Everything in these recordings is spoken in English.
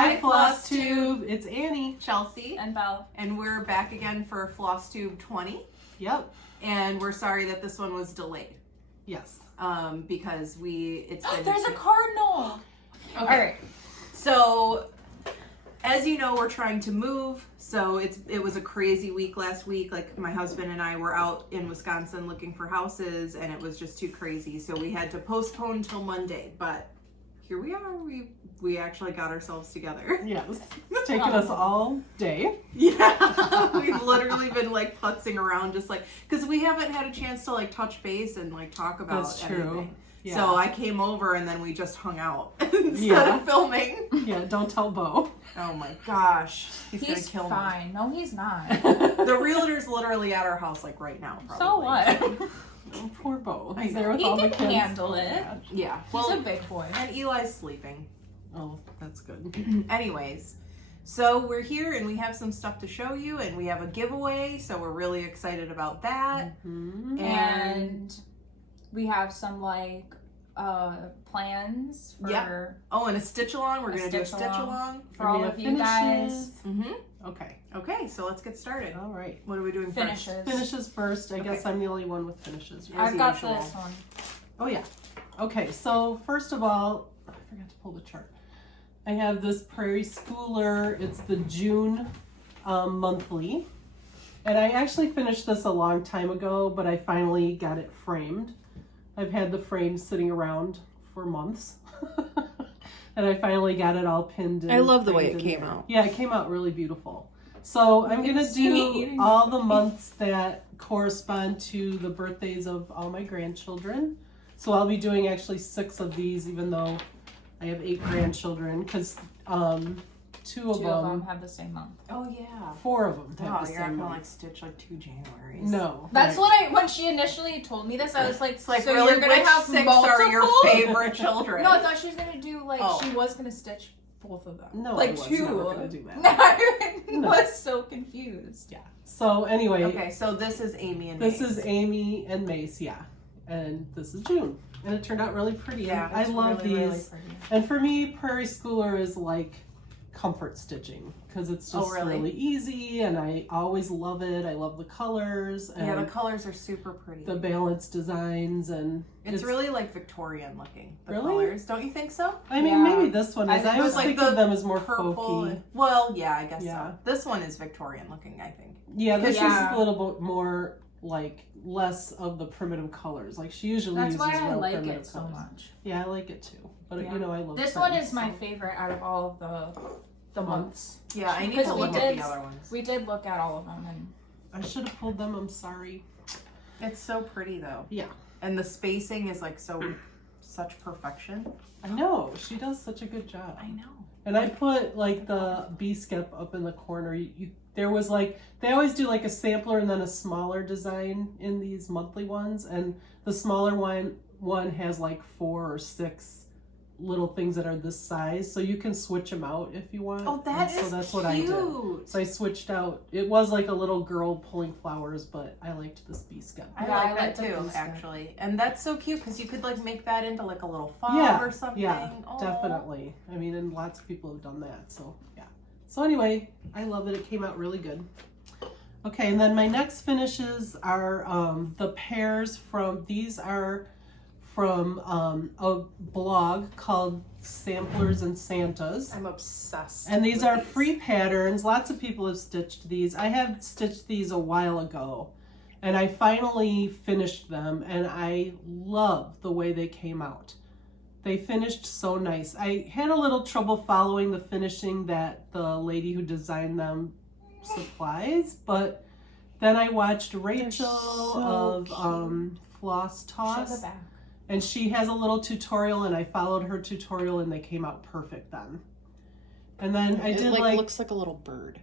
Hi, Flosstube. It's Annie, Chelsea, and Belle. And we're back again for Flosstube 20. Yep. And we're sorry that this one was delayed. Yes. Because it's been... There's a cardinal! Okay. All right. So, as you know, we're trying to move. So it was a crazy week last week. Like, my husband and I were out in Wisconsin looking for houses, and it was just too crazy. So we had to postpone till Monday. But here we are. We actually got ourselves together. Yes. It's taken us all day. Yeah. We've literally been like putzing around just like, because we haven't had a chance to like touch base and like talk about That's true. anything. Yeah. So I came over and then we just hung out instead of filming. Yeah, don't tell Bo. Oh my gosh. He's gonna kill fine. No, he's not. me. The realtor's literally at our house like right now, probably. So what? Oh, poor Bo. I He's know. there with He all the can kids. handle it. Yeah. Yeah. He's a big boy. And Eli's sleeping. Oh, that's good. Anyways, so we're here and we have some stuff to show you and we have a giveaway, so we're really excited about that. Mm-hmm. And we have some like plans for and a stitch along. We're gonna do a stitch along for all of you guys. Mm-hmm. Okay, so let's get started. all right. What are we doing Finishes. first? Finishes first. I guess I'm the only one with finishes. As I've got usual. this one. Oh yeah. Okay, so first of all, I forgot to pull the chart. I have this Prairie Schooler. It's the June monthly. And I actually finished this a long time ago, but I finally got it framed. I've had the frame sitting around for months. And I finally got it all pinned in. I love the way it framed in came there. out. Yeah, it came out really beautiful. So I'm going to do all the months that correspond to the birthdays of all my grandchildren. So I'll be doing actually 6 of these, even though I have 8 grandchildren, because 2 of them have the same month. Oh yeah. 4 of them have Oh, the you're not same gonna month. like stitch like 2 Januaries. No. That's what when she initially told me this, I was like, It's like, so really, you're gonna which have 6 multiple? are your favorite children? No, I thought she was gonna do like Oh. she was gonna stitch both of them. No, like I was 2. never gonna do that. I No. was so confused. Yeah. So anyway, Okay, so this is Amy and this Mace. is Amy and Mace, yeah. And this is June. And it turned out really pretty. Yeah, I it's love really, really these. pretty. And for me, Prairie Schooler is like comfort stitching because it's just really easy and I always love it. I love the colors and Yeah, the colors are super pretty. the balanced designs, and it's really like Victorian looking. The Really? colors, don't you think so? I mean, Yeah. maybe this one is. I it always was like think the of them as more Purple. folky. Well, yeah, I guess Yeah. so. This one is Victorian looking, I think. Yeah, this Yeah. is a little bit more like less of the primitive colors. Like she usually That's uses why I real like primitive it so colors. much. Yeah, I like it too. But Yeah. you know, I love This trends, one is my so. favorite out of all of the months. Yeah, I need Because to we look at did- the other ones. We did look at all of them, and I should have pulled them. I'm sorry. It's so pretty though. Yeah. And the spacing is like such perfection. I know she does such a good job. I know. And I put like the bee skep up in the corner. There was like they always do like a sampler and then a smaller design in these monthly ones, and the smaller one has like 4 or 6 little things that are this size, so you can switch them out if you want. Oh, that and is so that's cute. what I did. So I switched out. It was like a little girl pulling flowers, but I liked this bee skep. I Yeah, I like like that the too, blue sky. actually. And that's so cute because you could like make that into like a little fob Yeah, or something. yeah, Oh. definitely. I mean, and lots of people have done that. So yeah. So anyway, I love it. It came out really good. Okay, and then my next finishes are the Pears these are from a blog called Samplers and Santas. I'm obsessed. And these with are free patterns. Lots of people have stitched these. I have stitched these a while ago, and I finally finished them, and I love the way they came out. They finished so nice. I had a little trouble following the finishing that the lady who designed them supplies, but then I watched Rachel of Floss show Toss. the back. And she has a little tutorial, and I followed her tutorial, and they came out perfect then. And then I did like looks like a little bird.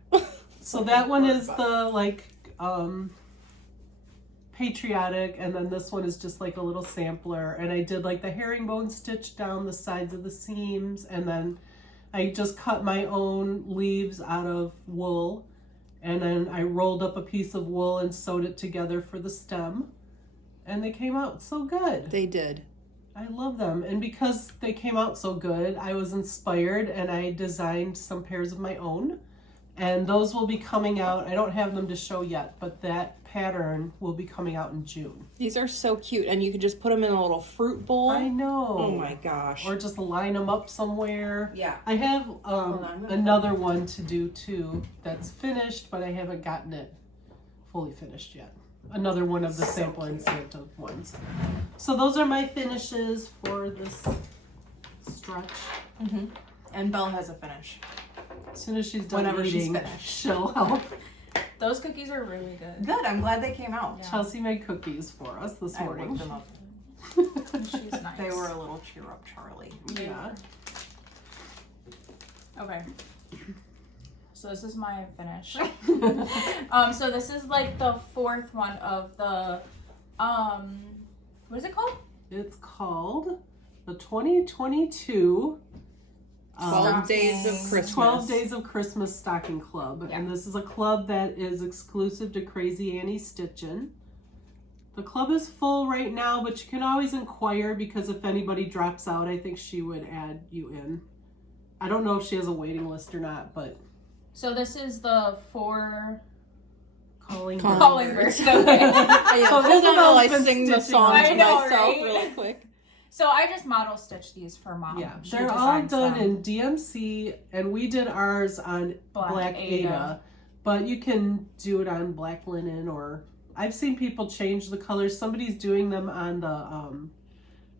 so that one is the like patriotic, and then this one is just like a little sampler. And I did like the herringbone stitch down the sides of the seams, and then I just cut my own leaves out of wool, and then I rolled up a piece of wool and sewed it together for the stem. And they came out so good. They did. I love them. And because they came out so good, I was inspired and I designed some pairs of my own. And those will be coming out. I don't have them to show yet, but that pattern will be coming out in June. These are so cute, and you can just put them in a little fruit bowl. I know. Oh my gosh. Or just line them up somewhere. Yeah. I have on, another one to do too that's finished, but I haven't gotten it fully finished yet. Another one of the Sample and Santa ones. So those are my finishes for this stretch. Mm-hmm. And Belle has a finish. As soon as she's done Whenever she's eating, finished. she'll help. Those cookies are really good. Good. I'm glad they came out. Yeah. Chelsea made cookies for us this I morning. whipped them up. She's nice. They were a little cheer up Charlie. Yeah. Okay. So this is my finish. So this is like the fourth one of the, what is it called? It's called the 2022 12 Days of Christmas. 12 Days of Christmas Stocking Club. Yeah. And this is a club that is exclusive to Crazy Annie Stitchin'. The club is full right now, but you can always inquire because if anybody drops out, I think she would add you in. I don't know if she has a waiting list or not, but So this is the calling birds. Okay. So Hold on Isabel's while I been sing the stitching song on to I know, myself right? really quick. So I just model stitch these for Mom. Yeah, She they're all designs done them. in DMC, and we did ours on Black Ada, but you can do it on black linen, or I've seen people change the colors. Somebody's doing them on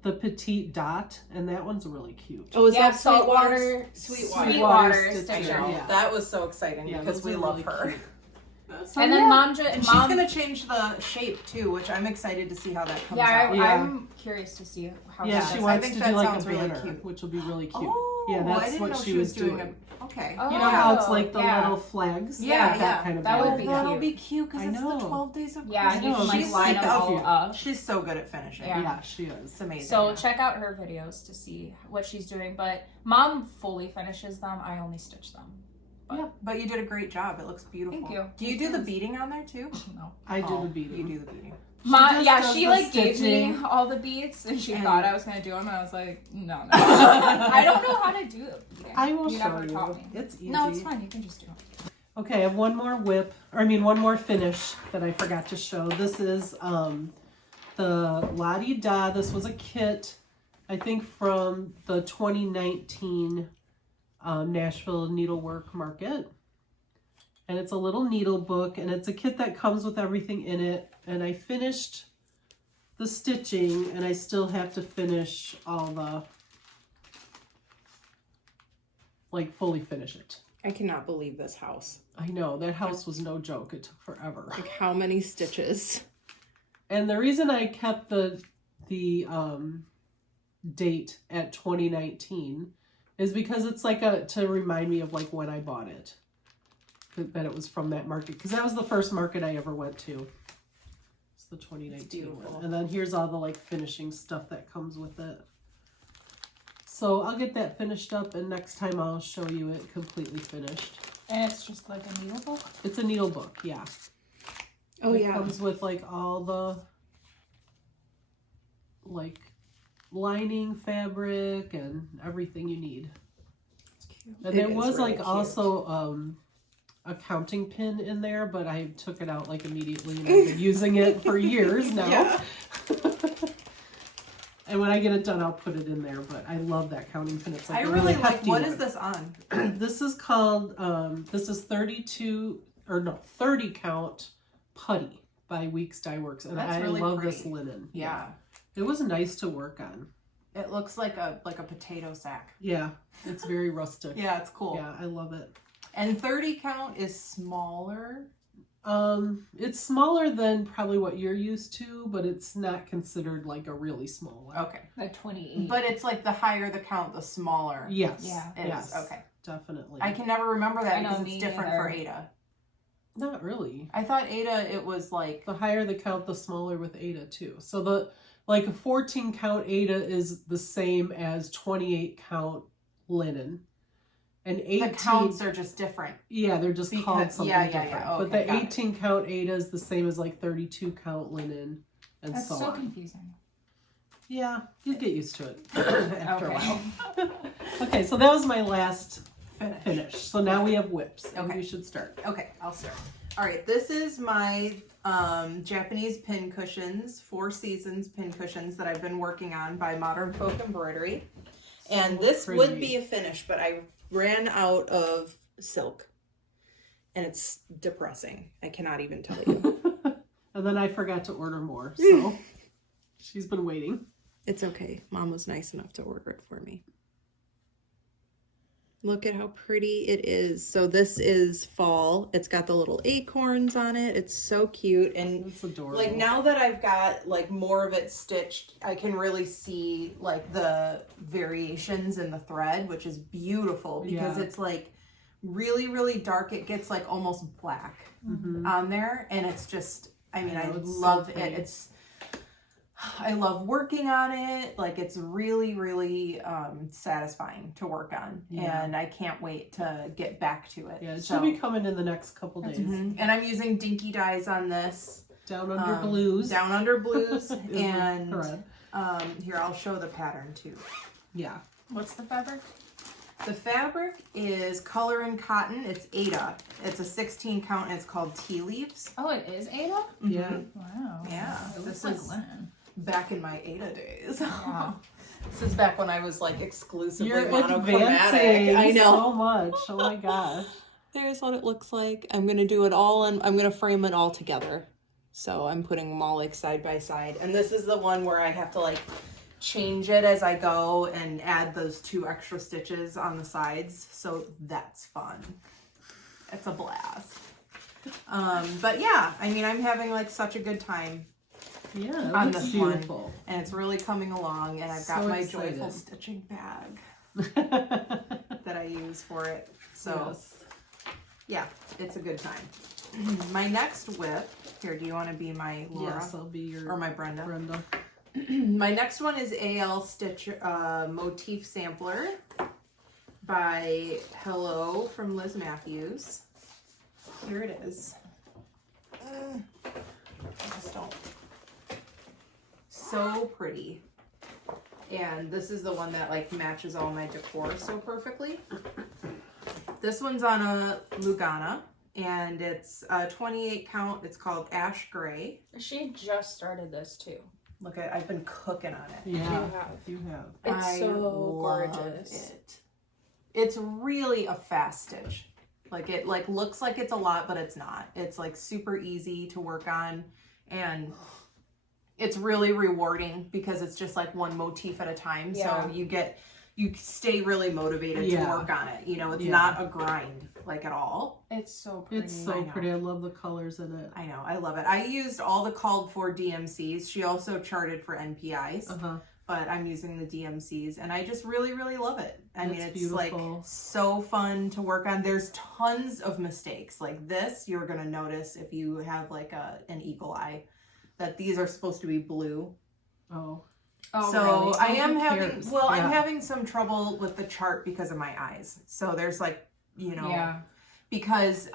the petite dot, and that one's really cute. Oh, is Yeah, that saltwater Sweetwater stitcher. Yeah. That was so exciting Yeah, because those we are love really her. cute. So, And then yeah. Mom And she's gonna change the shape too, which I'm excited to see how that comes out. Yeah. I'm curious to see how Yeah, that she does. wants think to that do like a sounds really banner, cute. which will be really cute. Oh, Yeah, I that's didn't what know she she was was doing. doing. Okay. Oh, You know how it's like the yeah. little flags? Yeah, that kind of That would banner. be That'll cute. be cute because I it's know. the 12 days of Yeah, Christmas. you can like She's line like them all cute. up. She's so good at finishing. Yeah. Yeah, she is. It's amazing. So check out her videos to see what she's doing. But Mom fully finishes them. I only stitch them. But you did a great job. It looks beautiful. Thank you. Do you do the beading on there too? No. I do Oh, the beading. You do the beading. Mom, just yeah, does she the like gave me stitching. all the beads, and she And- thought I was gonna do them, and I was like, no. I don't know how to do it. I will You show never you. taught me. It's easy. No, it's fine. You can just do it. Okay, I have one more one more finish that I forgot to show. This is the La Di Da. This was a kit, I think from the 2019 Nashville Needlework Market. And it's a little needle book, and it's a kit that comes with everything in it. And I finished the stitching, and I still have to finish all the, like, fully finish it. I cannot believe this house. I know, that house was no joke. It took forever. Like how many stitches? And the reason I kept the date at 2019 is because it's like to remind me of like when I bought it. That it was from that market. Because that was the first market I ever went to. It's the 2019 one. And then here's all the like finishing stuff that comes with it. So I'll get that finished up, and next time I'll show you it completely finished. And it's just like a needle book. It's a needle book, yeah. Oh, It yeah. comes with like all the like lining, fabric, and everything you need. And It there is was really like cute. also a counting pin in there, but I took it out like immediately, and I've been using it for years now. Yeah. And when I get it done, I'll put it in there. But I love that counting pin. It's like I a really like. hefty What one. is this on? This is called, this is 30 count putty by Weeks Dye Works. And That's I really love this pretty. linen. Yeah. It was nice to work on. It looks like a potato sack. Yeah. It's very rustic. Yeah, it's cool. Yeah, I love it. And 30 count is smaller. It's smaller than probably what you're used to, but it's not considered like a really small one. Okay. Like 28. But it's like the higher the count, the smaller. Yes. Yeah. It Yes. is. Okay. Definitely. I can never remember that I know, because it's me different neither. for Ada. Not really. I thought Ada, it was like. The higher the count, the smaller with Ada too. So the like a 14 count Ada is the same as 28 count linen. And 18 The counts are just different. yeah, they're just called Because- something yeah, yeah, yeah. different. Okay, but the got it. 18 count Ada is the same as like 32 count linen and That's so so on. confusing. Yeah, you get used to it after a while. Okay, so that was my last finish. So now we have whips, and Okay. you should start. Okay, I'll start. All right, this is my Japanese Pincushions, 4 Seasons Pincushions that I've been working on by Modern Folk Embroidery. And this pretty. would be a finish, but I ran out of silk. And it's depressing. I cannot even tell you. And then I forgot to order more, so she's been waiting. It's okay. Mom was nice enough to order it for me. Look at how pretty it is. So this is fall. It's got the little acorns on it. It's so cute. And It's adorable. Like now that I've got like more of it stitched, I can really see like the variations in the thread, which is beautiful because Yeah. it's like really, really dark. It gets like almost black on there. And it's just, I mean, I it's so love it. pretty. I love working on it. Like it's really, really satisfying to work on. Yeah. And I can't wait to get back to it. Yeah, it So- should be coming in the next couple days. Mhm. And I'm using dinky dyes on this. Down under blues. Down under blues. is the And thread. here, I'll show the pattern too. Yeah. What's the fabric? The fabric is color and cotton. It's Ada. It's a 16 count and it's called Tea Leaves. Oh, it is Ada? Yeah. Wow. Yeah, It this looks like is- linen. Back in my Ada days. Wow. This is back when I was like exclusively You're monochromatic. advancing I know. so much. Oh my gosh. there's what it looks like. I'm going to do it all and I'm going to frame it all together. So I'm putting them all like side by side. And this is the one where I have to like change it as I go and add those 2 extra stitches on the sides. So that's fun. It's a blast. But yeah, I mean, I'm having like such a good time Yeah, On it looks this one. beautiful. and it's really coming along. And I've got So my excited. Joyful Stitching bag that I use for it. So Yes. yeah, it's a good time. My next whip, here, do you want to be my Laura Yes, I'll be your or my Brenda? Brenda. My next one is AL Stitcher Motif Sampler by Hello from Liz Matthews. Here it is. I just don't. So pretty. And this is the one that like matches all my decor so perfectly. This one's on a Lugana and it's a 28 count. It's called Ash Gray. She just started this too. Look at, I've been cooking on it. Yeah, have. you have. It's I so love gorgeous. it. It's really a fast stitch. Like it like looks like it's a lot, but it's not. It's like super easy to work on and it's really rewarding because it's just like one motif at a time. Yeah. So you stay really motivated to Yeah. work on it. You know, it's Yeah. not a grind like at all. It's so pretty. It's so pretty. I love the colors in it. I know, I love it. I used all the called for DMCs. She also charted for NPIs. Uh-huh. But I'm using the DMCs and I just really, really really love it. I mean, It's it's like beautiful. so fun to work on. There's tons of mistakes. Like this, you're going to notice if you have like an eagle eye that these are supposed to be blue. Oh. Oh, So really? I am who having, cares? well, I'm Yeah. having some trouble with the chart because of my eyes. So there's like, you know, Yeah. because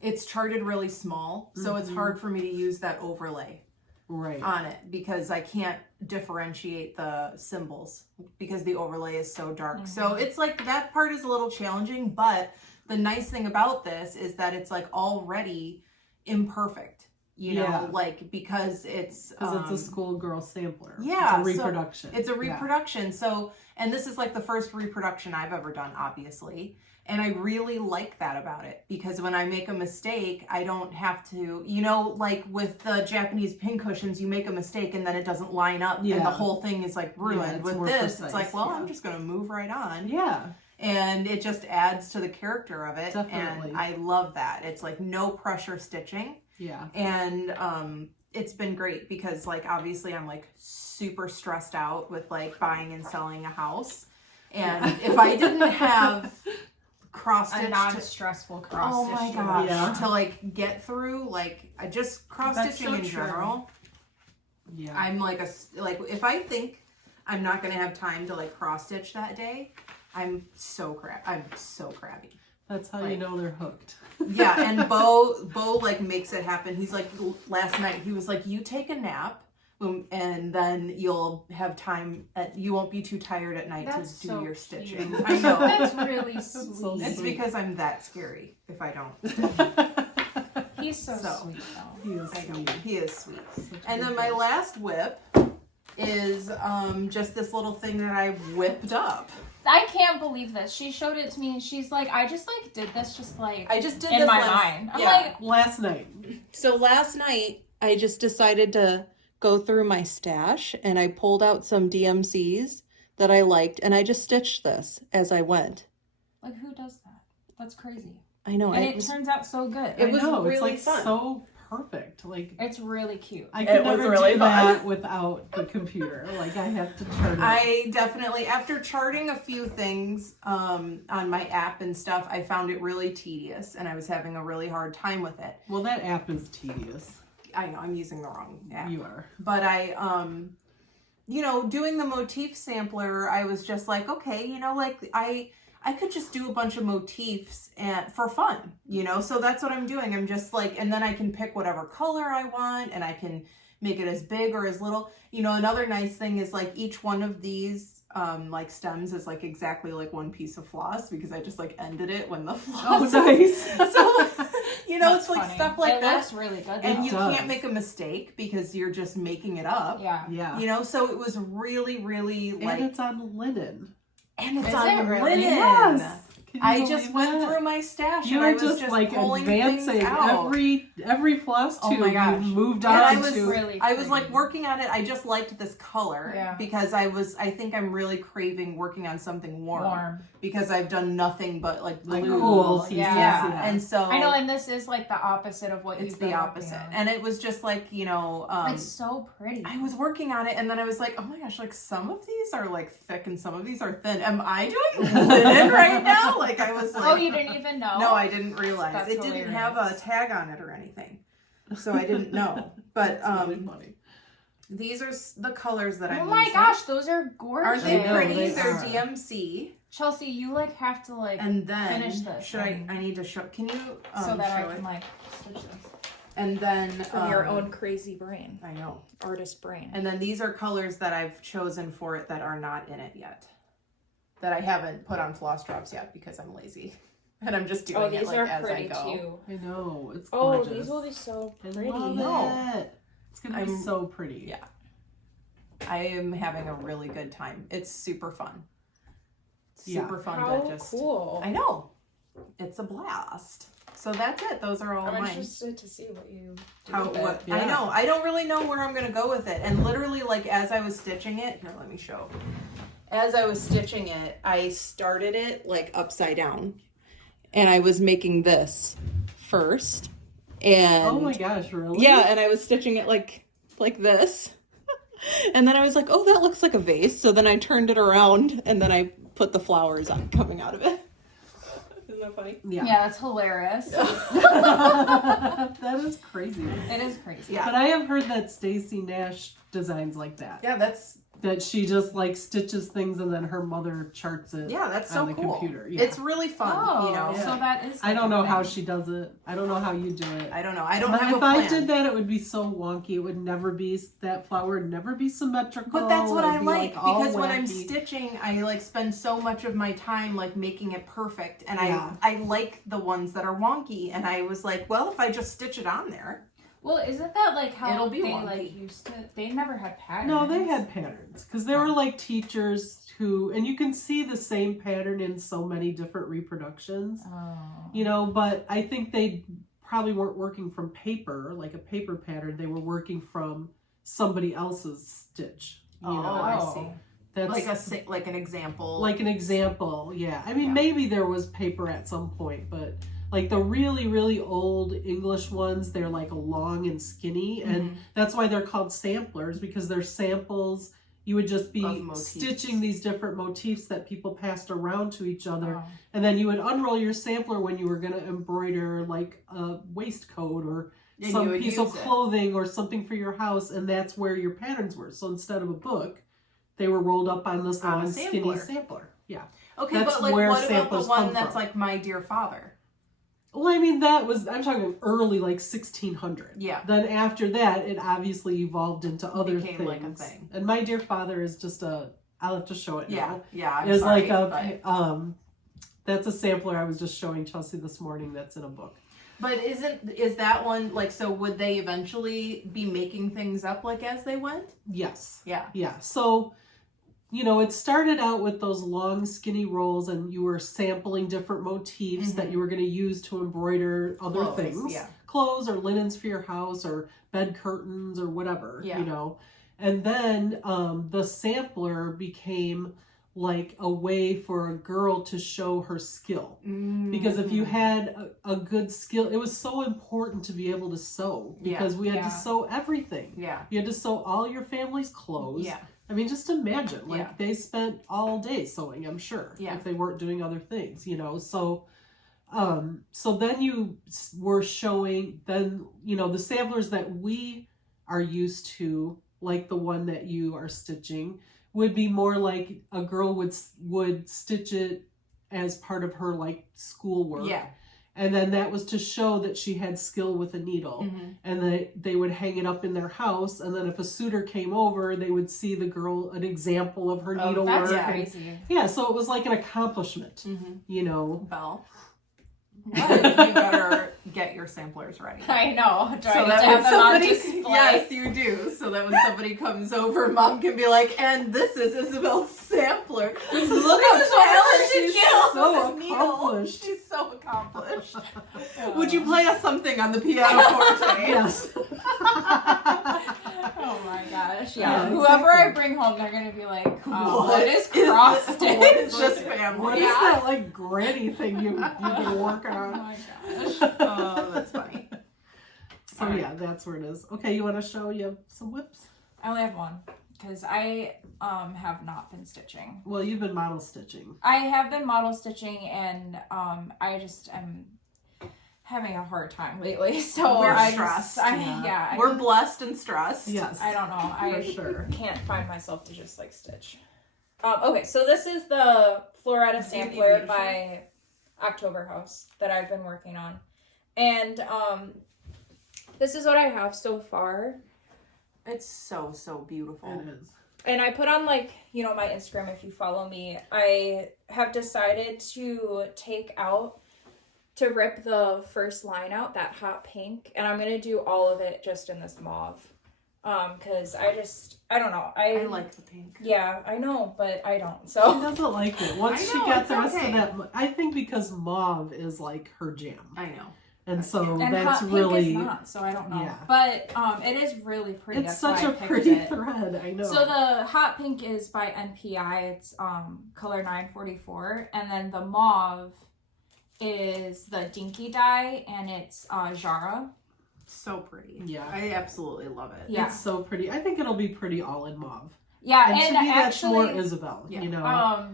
it's charted really small. So it's Mhm. hard for me to use that overlay Right. on it because I can't differentiate the symbols because the overlay is so dark. So it's like that part is a little challenging, but the nice thing about this is that it's like already imperfect, you know, Yeah. like because it's Because it's a schoolgirl sampler. yeah, It's a so reproduction. it's a Yeah. reproduction. So, and this is like the first reproduction I've ever done, obviously. And I really like that about it because when I make a mistake, I don't have to, you know, like with the Japanese pincushions, you make a mistake and then it doesn't line up and Yeah. the whole thing is like ruined. it's With more this, it's precise, like, well, yeah. I'm just going to move right on. Yeah. And it just adds to the character of it. Definitely. And I love that. It's like no pressure stitching. Yeah. And it's been great because like obviously I'm like super stressed out with like buying and selling a house. And if I didn't have cross A stitch non-stressful cross oh my stitch. gosh, Yeah. to like get through, like I just cross That's stitching so in true. general. Yeah. I'm like if I think I'm not gonna have time to like cross stitch that day, I'm so crabby. That's how you like- know they're hooked. Yeah, and Bo like makes it happen. He's like last night he was like, you take a nap And then you'll have time, you won't be too tired at night That's to do so your cute. stitching. I know. That's really sweet. so It's sweet. because I'm that scary if I don't. He's so So. sweet though. He is I know. sweet. He is sweet. Such a And good then my kid. last whip is just this little thing that I whipped up. I can't believe this. She showed it to me and she's like, I just like did this just like I just did in this my last- mind. I'm yeah. like, Last night. So last night, I just decided to go through my stash and I pulled out some DMCs that I liked and I just stitched this as I went. like who does that? That's crazy. I know. And it it was, turns out so good. It was I know, really it's fun. like so perfect. Like It's really cute. I could It was never really do fun. that without the computer. Like I have to turn it. I definitely, after charting a few things on my app and stuff, I found it really tedious and I was having a really hard time with it. Well, that app is tedious. I know, I'm using the wrong app. You are. But I, you know, doing the motif sampler, I was just like, okay, you know, like I could just do a bunch of motifs and for fun, you know? So that's what I'm doing. I'm just like, and then I can pick whatever color I want and I can make it as big or as little. You know, another nice thing is like each one of these like stems is like exactly like one piece of floss because I just like ended it when the floss. Oh, nice. So, you know, That's it's like funny. stuff like it that. looks really good. And though. you does. can't make a mistake because you're just making it up. yeah. Yeah. You know, so it was really, really like, And it's on linen. and it's Is on it really? linen. Yes. Can you I believe just went that? through my stash You and I are was just just like pulling advancing things out. every floss Oh tube my gosh. you've moved And on I was to. really I was like pretty. working on it. I just liked this color Yeah. because I think I'm really craving working on something warm, because I've done nothing but like Like blue. cool. Yeah. Yeah. And so I know, and this is like the opposite of what it's you've been the working opposite. on. And it was just like, you know, It's so pretty. I was working on it and then I was like, oh my gosh, like some of these are like thick and some of these are thin. Am I doing linen right now? Like I was like, Oh, you didn't even know? no, I didn't realize. That's it didn't have a hilarious. tag on it or anything. So I didn't know. But That's really funny. these are the colors that I'm Oh my using. gosh, those are gorgeous. Aren't they I know, pretty? they They're are. DMC. Chelsea, you like have to like And then finish this should I need to show, can you so that show I it? can like stitch this. And then From your own crazy brain. I know. Artist brain. And then these are colors that I've chosen for it that are not in it yet. That I haven't put on floss drops yet because I'm lazy. And I'm just doing Oh, it these like are as I pretty go. too. I know. It's Oh, gorgeous. these will be so I pretty. love No. it. It's gonna be I'm- so pretty. Yeah. I am having a really good time. It's super fun. Super fun How to just cool. I know. It's a blast. So that's it. Those are all I'm mine. interested to see what you do How with it. what Yeah. I know. I don't really know where I'm gonna go with it. And literally like as I was stitching it, here let me show. As I was stitching it, I started it like upside down. and I was making this first. And Oh my gosh, really? yeah, and I was stitching it like this. And then I was like, oh, that looks like a vase. So then I turned it around and then I put the flowers on coming out of it. Isn't that funny? Yeah. Yeah, that's hilarious. That is crazy. It is crazy. Yeah. But I have heard that Stacey Nash designs like that. Yeah, that's She just like stitches things and then her mother charts it so on the cool. computer. Yeah. It's really fun, Oh, you know. Yeah. so that is. I don't know like a how thing. she does it. I don't know how you do it. I don't know. I don't But have a if plan. I did that, it would be so wonky. It would never be, that flower would never be symmetrical. But that's what It'd I be, like all because when I'm wacky. stitching, I like spend so much of my time like making it perfect, and Yeah. I like the ones that are wonky. And I was like, well, if I just stitch it on there, Well, isn't that like how It'll be they wonky. like used to? They never had patterns. No, they had patterns because there were like teachers who, and you can see the same pattern in so many different reproductions, Oh. you know, but I think they probably weren't working from paper, like a paper pattern. They were working from somebody else's stitch. You oh, know, I see. that's Like an example. like an example. Yeah. I mean, Yeah. maybe there was paper at some point, but like the really, really old English ones, they're like long and skinny. And Mhm. that's why they're called samplers, because they're samples. You would just Of be motifs. stitching these different motifs that people passed around to each other. Oh. And then you would unroll your sampler when you were going to embroider like a waistcoat or And you some would piece of use it. clothing or something for your house. And that's where your patterns were. So instead of a book, they were rolled up on this On a long, skinny sampler. sampler. Yeah. Okay, That's but like where what about the samplers one come that's from. like My Dear Father? Well, I mean, I'm talking early, like 1600. Yeah. Then after that, it obviously evolved into other Became things. like a thing. And my dear father is just I'll have to show it now. Yeah, I'm Is sorry, like but... that's a sampler I was just showing Chelsea this morning that's in a book. But is that one, like, so would they eventually be making things up, like, as they went? Yes. Yeah. Yeah. So, it started out with those long, skinny rolls, and you were sampling different motifs that you were going to use to embroider other Clothes, things. yeah. Clothes or linens for your house or bed curtains or whatever, Yeah. And then the sampler became like a way for a girl to show her skill. Because if you had a good skill, it was so important to be able to sew, because we had to sew everything. Yeah. You had to sew all your family's clothes. Yeah. I mean, just imagine, like, they spent all day sewing, I'm sure, if they weren't doing other things, so then you were showing, the samplers that we are used to, like the one that you are stitching, would be more like a girl would stitch it as part of her, like, schoolwork. Yeah. And then that was to show that she had skill with a needle. And they would hang it up in their house. And then if a suitor came over, they would see the girl, an example of her needlework. That's crazy. Yeah, so it was like an accomplishment, Belle. What? You better get your samplers ready. I know. Do I So need that to when have them on somebody, display? yes, you do. So that when somebody comes over, Mom can be like, "And this is Isabel's sampler. Look This how is what talented she she's is. So with this needle. accomplished. She's so accomplished." Would you play us something on the piano forte? Yes. Oh my gosh. Yeah, Yeah. Whoever I exactly. bring home, they're going to be like, What is is cross this? stitch? What is this family? What is that, like, granny thing you've been working Oh on? my gosh. Oh, that's funny. So yeah, that's where it is. Okay, you want to show you some whips? I only have one because I have not been stitching. Well, you've been model stitching. I have been model stitching, and I just am having a hard time lately. So We're I stressed. We're We're blessed and stressed. Yes. I don't know. I sure. can't find myself to just like stitch. Okay, so this is the Floretta sampler by October House that I've been working on, and this is what I have so far. It's so beautiful. It is. And I put on, like, my Instagram, if you follow me, I have decided to rip the first line out, that hot pink, and I'm going to do all of it just in this mauve. Because I don't know. I like the pink. Yeah, I know, but I don't, She so. doesn't like it. Once I she know, got it's the rest okay. of that, I think because mauve is like her jam. I know. And so And that's hot pink really, is not, so I don't know. yeah. But it is really pretty. it's That's such why a I picked pretty it. thread, I know. So the hot pink is by NPI. It's color 944, and then the mauve is the Dinky dye, and it's Jara. So pretty. Yeah. I absolutely love it. Yeah. It's so pretty. I think it'll be pretty all in mauve. Yeah, And and to me, that's more actually, Isabel, yeah.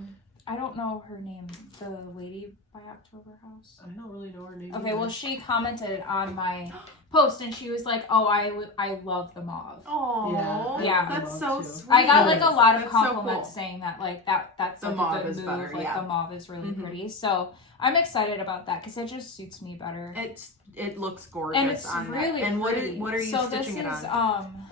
I don't know her name. The lady by October House. I don't really know her name. Okay, either. well, she commented on my post, and she was like, "Oh, I love the mauve." Oh, Yeah, that's I so love too. sweet. I got like a lot of That's so compliments cool. saying that, like, that's The like mauve a good is move. better, Like yeah. the mauve is really Mhm. pretty. So I'm excited about that because it just suits me better. It looks gorgeous And it's on really that. And pretty. what are you so stitching this it is, on?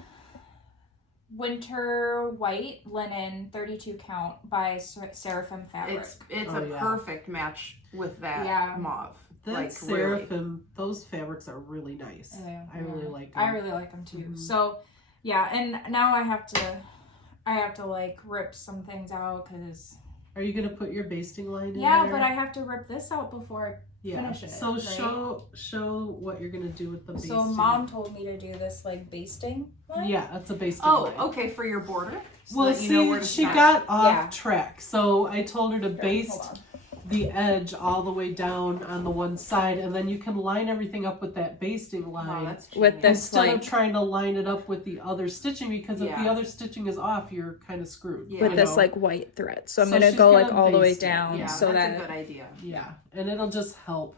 Winter White Linen 32 count by Seraphim Fabric. It's Oh, a yeah. perfect match with that Yeah. mauve. That like, Seraphim, those fabrics are really nice. Yeah, I really like them. I really like them too. Mhm. So yeah, and now I have to like rip some things out because Are you gonna put your basting line in yeah, there? but I have to rip this out before finish it, So right? show what you're gonna do with the basting. So Mom told me to do this like basting line. Yeah, that's a basting Oh, line. okay, for your border. So Well, that you know see, where to she start. got off Yeah. track, so I told her to Here, baste hold on. the edge all the way down on the one side, and then you can line everything up with that basting line. Wow, that's With genius. this, instead like- of trying to line it up with the other stitching, because if Yeah. the other stitching is off, you're kind of screwed. Yeah. with you this know? like white thread. So I'm So gonna she's go gonna like all the way baste it. down Yeah, so that's that a good idea. Yeah, and it'll just help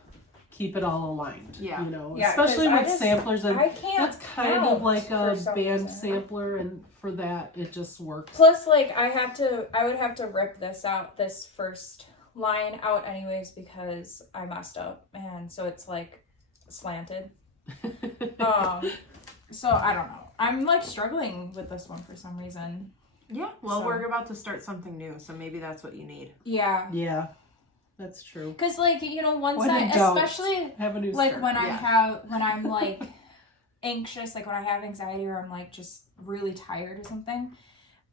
keep it all aligned. Yeah. You know, Yeah, especially 'cause I with just- samplers, and I can't. that's kind of count like for a some band reason. sampler, and for that, it just works. Plus, like I would have to rip this out, this first line out anyways because I messed up, and so it's like slanted. So I don't know. I'm like struggling with this one for some reason. Yeah, well, So- we're about to start something new, so maybe that's what you need. Yeah. Yeah, that's true. Because like, you know, once When I, in doubt, especially have a new like start. when Yeah. when I'm like anxious, like when I have anxiety or I'm like just really tired or something,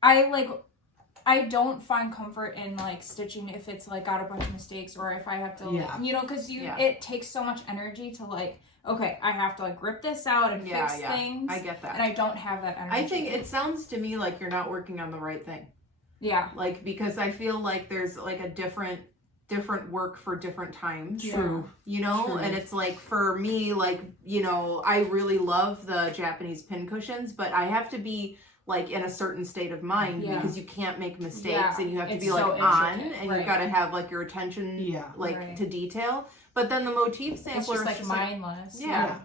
I don't find comfort in like stitching if it's like got a bunch of mistakes or if I have to, Yeah. you know, because Yeah. it takes so much energy to like, okay, I have to like rip this out and Yeah, fix yeah. things. I get that. And I don't have that energy. I think it sounds to me like you're not working on the right thing. Yeah. Like, because I feel like there's like a different work for different times. True. You know, True. and it's like for me, like, you know, I really love the Japanese pincushions, but I have to be like in a certain state of mind Yeah. because you can't make mistakes Yeah. and you have to It's be like so on intricate, and right. you've got to have like your attention like Right. to detail. But then the motif sampler It's just is like just mindless.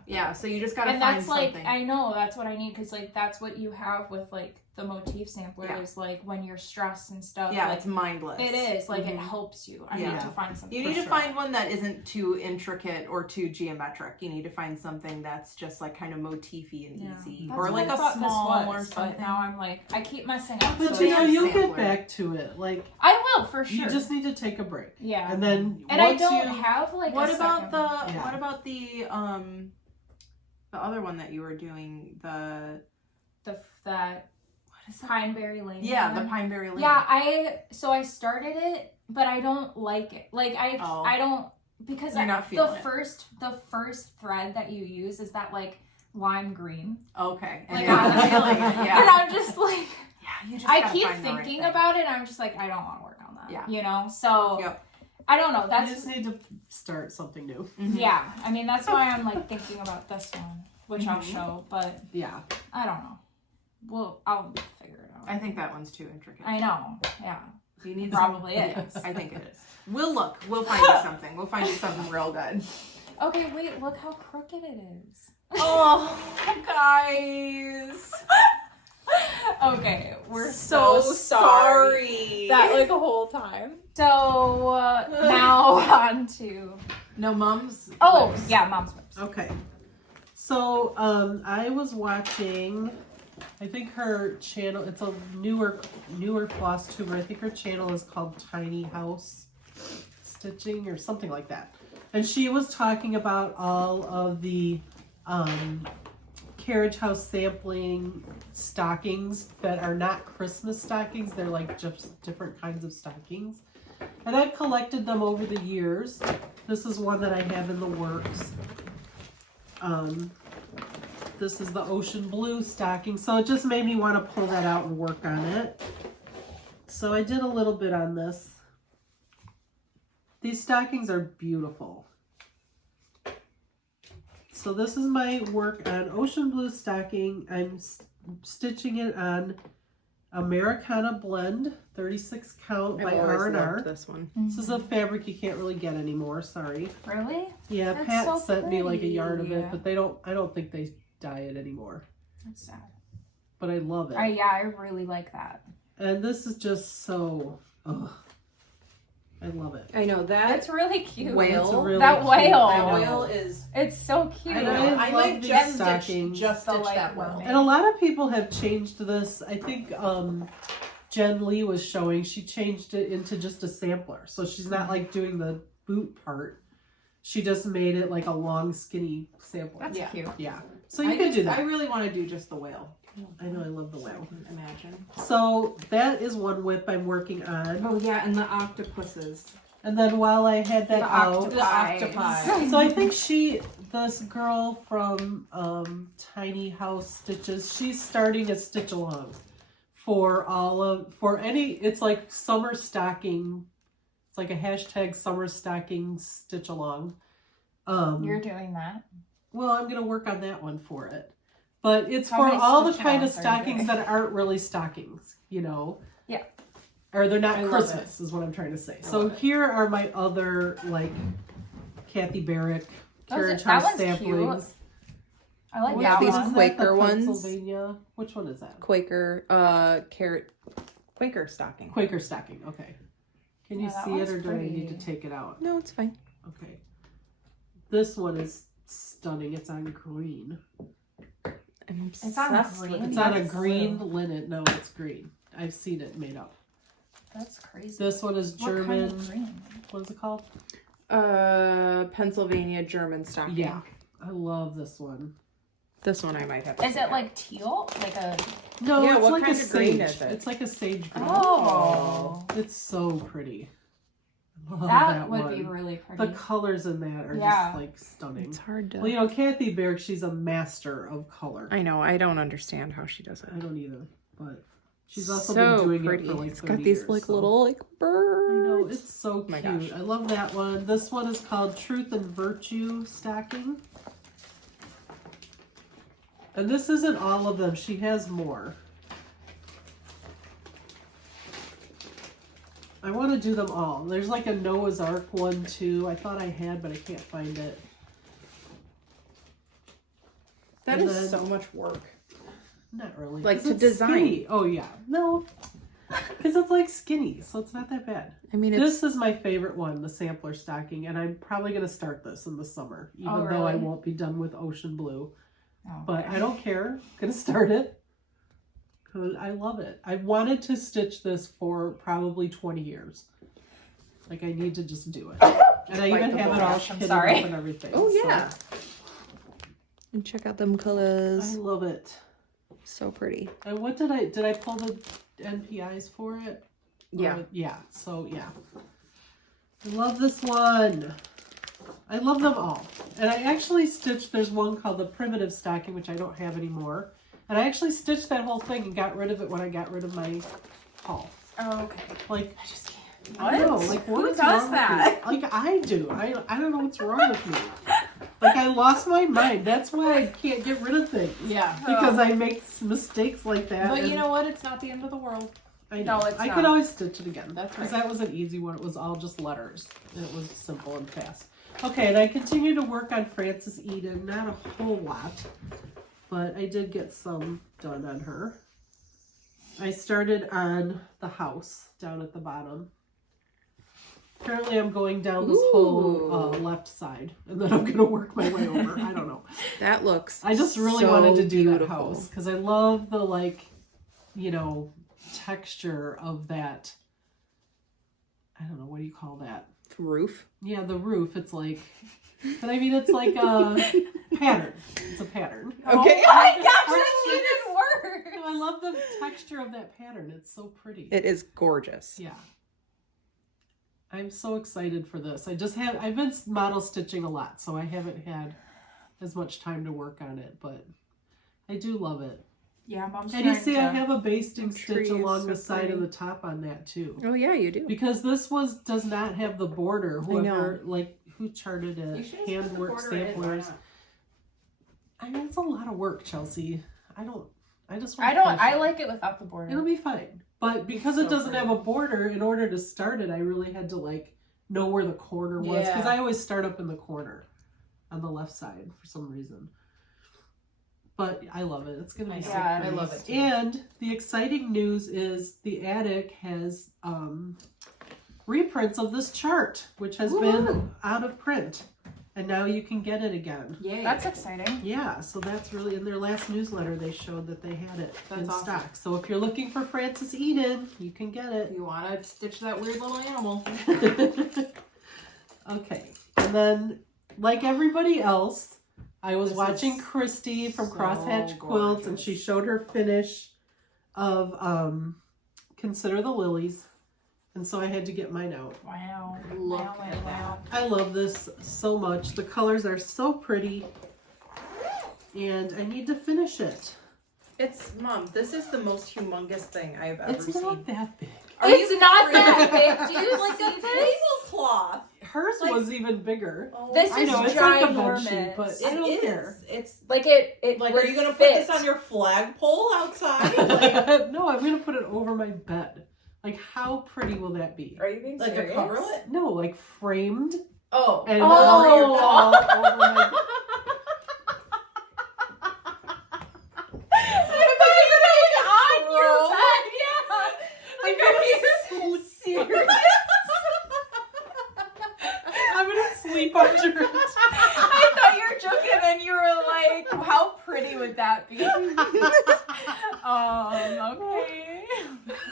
yeah. So you just got to And find that's something. like, I know that's what I need because like that's what you have with like the motif sampler Yeah. is like when you're stressed and stuff. yeah, like, it's mindless. it is like it Mhm. helps you. I Yeah. need to find something. You need to sure. find one that isn't too intricate or too geometric. You need to find something that's just like kind of motify and Yeah. easy, That's or what like I a thought this small or was, something. But now I'm like, I keep messing up. But so you know, it's you'll sampler. get back to it. Like, I will for sure. you just need to take a break. yeah. And then And I once don't you... have like. What a about second the Yeah. what about the other one that you were doing, that what is it? Pineberry Lane? Yeah, the one? Pineberry Lane. Yeah, I started it, but I don't like it. Like Oh. I don't because You're not feeling the it. first thread that you use is that like lime green. Okay. And Like, you're not I'm- feeling it. And Yeah. I'm just like Yeah. You just I gotta keep find the right thinking thing. about it and I'm just like I don't want to work on that. Yeah. You know? So Yep. I don't know. You That's just need to start something new. Mhm. yeah. I mean that's why I'm like thinking about this one, which I'll Mhm. show, but Yeah. I don't know. Well, I'll figure it out. I think that one's too intricate. I know. Yeah. You need Probably some, is. I think it is. We'll look. We'll find you something. We'll find you something real good. Okay, wait, look how crooked it is. Oh, guys. Okay, we're so sorry. That like a whole time. So now on to No, Mom's. Mom's whips. Okay. So, I was watching, I think her channel, it's a newer Flosstuber. I think her channel is called Tiny House Stitching or something like that. And she was talking about all of the carriage house sampling stockings that are not Christmas stockings. They're like just different kinds of stockings. And I've collected them over the years. This is one that I have in the works. This is the ocean blue stocking. So it just made me want to pull that out and work on it. So I did a little bit on this. These stockings are beautiful. So this is my work on ocean blue stocking. I'm stitching it on Americana Blend, 36 count by R&R. this one. This is a fabric you can't really get anymore, sorry. Really? Yeah, That's Pat so sent me like a yard of pretty. it, but I don't think they dye it anymore. That's sad. But I love it. I really like that. And this is just so, ugh. I love it. I know That's really cute. Whale. It's really That cute. whale. I That know. whale is. It's so cute. I know. I love might these just stockings. stitch The, like, that whale. mermaid. And a lot of people have changed this. I think Jen Lee was showing, she changed it into just a sampler. So she's not like doing the boot part. She just made it like a long skinny sampler. That's Yeah. cute. Yeah. So you can do that. I really want to do just the whale. I know, I love the So I whale. can imagine. So that is one whip I'm working on. Oh yeah, and the octopuses. And then while I had that out, The octopi. so I think this girl from Tiny House Stitches, she's starting a stitch along it's like summer stocking. It's like a hashtag summer stocking stitch along. You're doing that. Well, I'm going to work on that one for it. But it's How for many all the stitch kind of alongs are you stockings doing? that aren't really stockings, you know? Yeah. Or they're not I love Christmas, is what I'm trying to say. I So love it. here are my other, like, Kathy Barrick Carriage that House one's cute. samplings. I like Which that one these is one. that? Quaker The ones? Pennsylvania. Which one is that? Quaker, Quaker stocking. Quaker stocking. Okay. Can you that see it, or one's do I need to pretty. take it out? No, it's fine. Okay. This one is stunning. It's on green. I'm It's on obsessed with green? It's it. on a That's green blue. linen. No, it's green. I've seen it made up. That's crazy. This one is What kind German. of green? What is it called? Pennsylvania German stocking. Yeah. I love this one. This one I might have. Is it like teal? Like a... No, Yeah, it's what like kind a of green sage. is it? It's like a sage green. Oh. It's so pretty. I love That would one. be really The pretty. colors in that are Yeah. just like stunning. It's hard to. Well, you know, Kathy Barrick, she's a master of color. I know. I don't understand how she does it. I don't either, but she's also so been doing pretty. it for like It's 30 got these years, like so- little like birds. I know, it's so my cute. gosh. I love that one. This one is called Truth and Virtue Stocking. And this isn't all of them. She has more. I want to do them all. There's like a Noah's Ark one too. I thought I had, but I can't find it. That And is then- so much work. Not really. Like, 'cause to it's design. skinny. Oh yeah. No. Because it's like skinny, so it's not that bad. I mean, it's This is my favorite one, the sampler stocking, and I'm probably going to start this in the summer, even Oh, though I really? won't be done with Ocean Blue. Oh, But okay. I don't care. I'm going to start it. 'Cause I love it. I wanted to stitch this for probably 20 years. Like, I need to just do it. And I Bite even the have it all bulge. I'm kitted sorry. up and everything. oh so yeah. And check out them I colors. love it. So pretty. And what did I pull the NPIs for it? Yeah. Yeah, so yeah. I love this one. I love them all. And I actually stitched, there's one called the Primitive Stocking, which I don't have anymore. And I actually stitched that whole thing and got rid of it when I got rid of my haul. Oh, okay. Like, I just can't. I know, like what Who is does wrong with that? me? Like I do. I don't know what's wrong with me. Like I lost my mind. That's why I can't get rid of things. Yeah. Because I make mistakes like that. But you and- know what? It's not the end of the world. I know. No, it's I not. could always stitch it again. That's Because right. that was an easy one. It was all just letters. And it was simple and fast. Okay, and I continue to work on Frances Eden. Not a whole lot, but I did get some done on her. I started on the house down at the bottom. Apparently I'm going down this whole left side, and then I'm going to work my way over. I don't know. That looks. I just really so wanted to do that beautiful. house because I love the like, you know, texture of that. I don't know, what do you call that? Roof. Yeah, the roof. It's like, but I mean, it's like a pattern. It's a pattern. Okay. Oh my gosh, that's even worse. I love the texture of that pattern. It's so pretty. It is gorgeous. Yeah. I'm so excited for this. I've been model stitching a lot, so I haven't had as much time to work on it, but I do love it. Yeah, Mom's And you trying see, to... I have a basting The tree stitch is along so the side pretty. and the top on that too. Oh yeah, you do. Because this does not have the border. Whoever, like, who charted You it, should just put the Handwork border in, why Samplers. not? I mean, it's a lot of work, Chelsea. I just I don't... I like it without the border. It'll be fine. But because so it doesn't pretty. have a border, in order to start it, I really had to, like, know where the corner was. Because Yeah. I always start up in the corner on the left side for some reason. But I love it. It's going to be so Yeah, pretty. I love it too. And the exciting news is the attic has reprints of this chart, which has been out of print. And now you can get it again. Yay. That's exciting. Yeah, so that's really, in their last newsletter, they showed that they had it in That's awesome. stock. So if you're looking for Frances Eden, you can get If it. you want to stitch that weird little animal. Okay, and then, like everybody else, I was This watching is Christy from so Crosshatch Quilts, and gorgeous. she showed her finish of Consider the Lilies. And so I had to get mine out. Wow. Look Wow, wow, at wow. I love this so much. The colors are so pretty. And I need to finish it. It's Mom. This is the most humongous thing I've ever It's seen. not that big. It's not that big. Do you Like a see this? tablecloth. Hers Like- was even bigger. Oh, This I is know, it's like a bed ginormous. sheet, but I it don't is. care. It's Like it like, would are you gonna fit. put this on your flagpole outside? Like, No, I'm going to put it over my bed. Like, how pretty will that be? Are you being like a serious? coverlet? No, like framed Oh, and Oh. all over my... On your bed, yeah. Like, Are you so serious? how pretty would that be? Okay.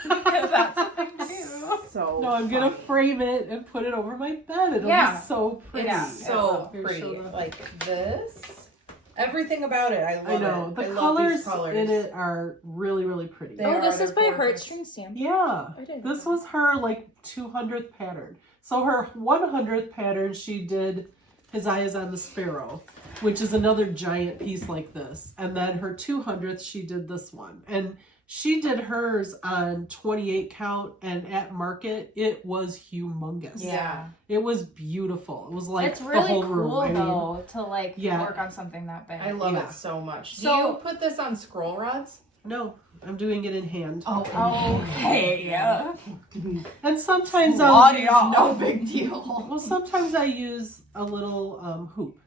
Because that's a thing too. So No, I'm gonna frame it and put it over my bed. It'll be so pretty. It's so Here, pretty. show them. Like this. Everything about it. I love I know. it. The I love colors these colors in it are really, really pretty. They Oh, are, this they're is by gorgeous. Heartstring Samplery. Yeah. I didn't This know. was her like 200th pattern. So her 100th pattern, she did His Eye is on the Sparrow, which is another giant piece like this. And then her 200th, she did this one. And she did hers on 28 count, and at market, it was humongous. Yeah. It was beautiful. It was like It's really the whole cool room. I mean, though to like Yeah. work on something that big. I love Yeah. it so much. Do So- you put this on scroll rods? no, I'm doing it in hand. Okay. And sometimes I'll use, No big deal. well, sometimes I use a little hoop.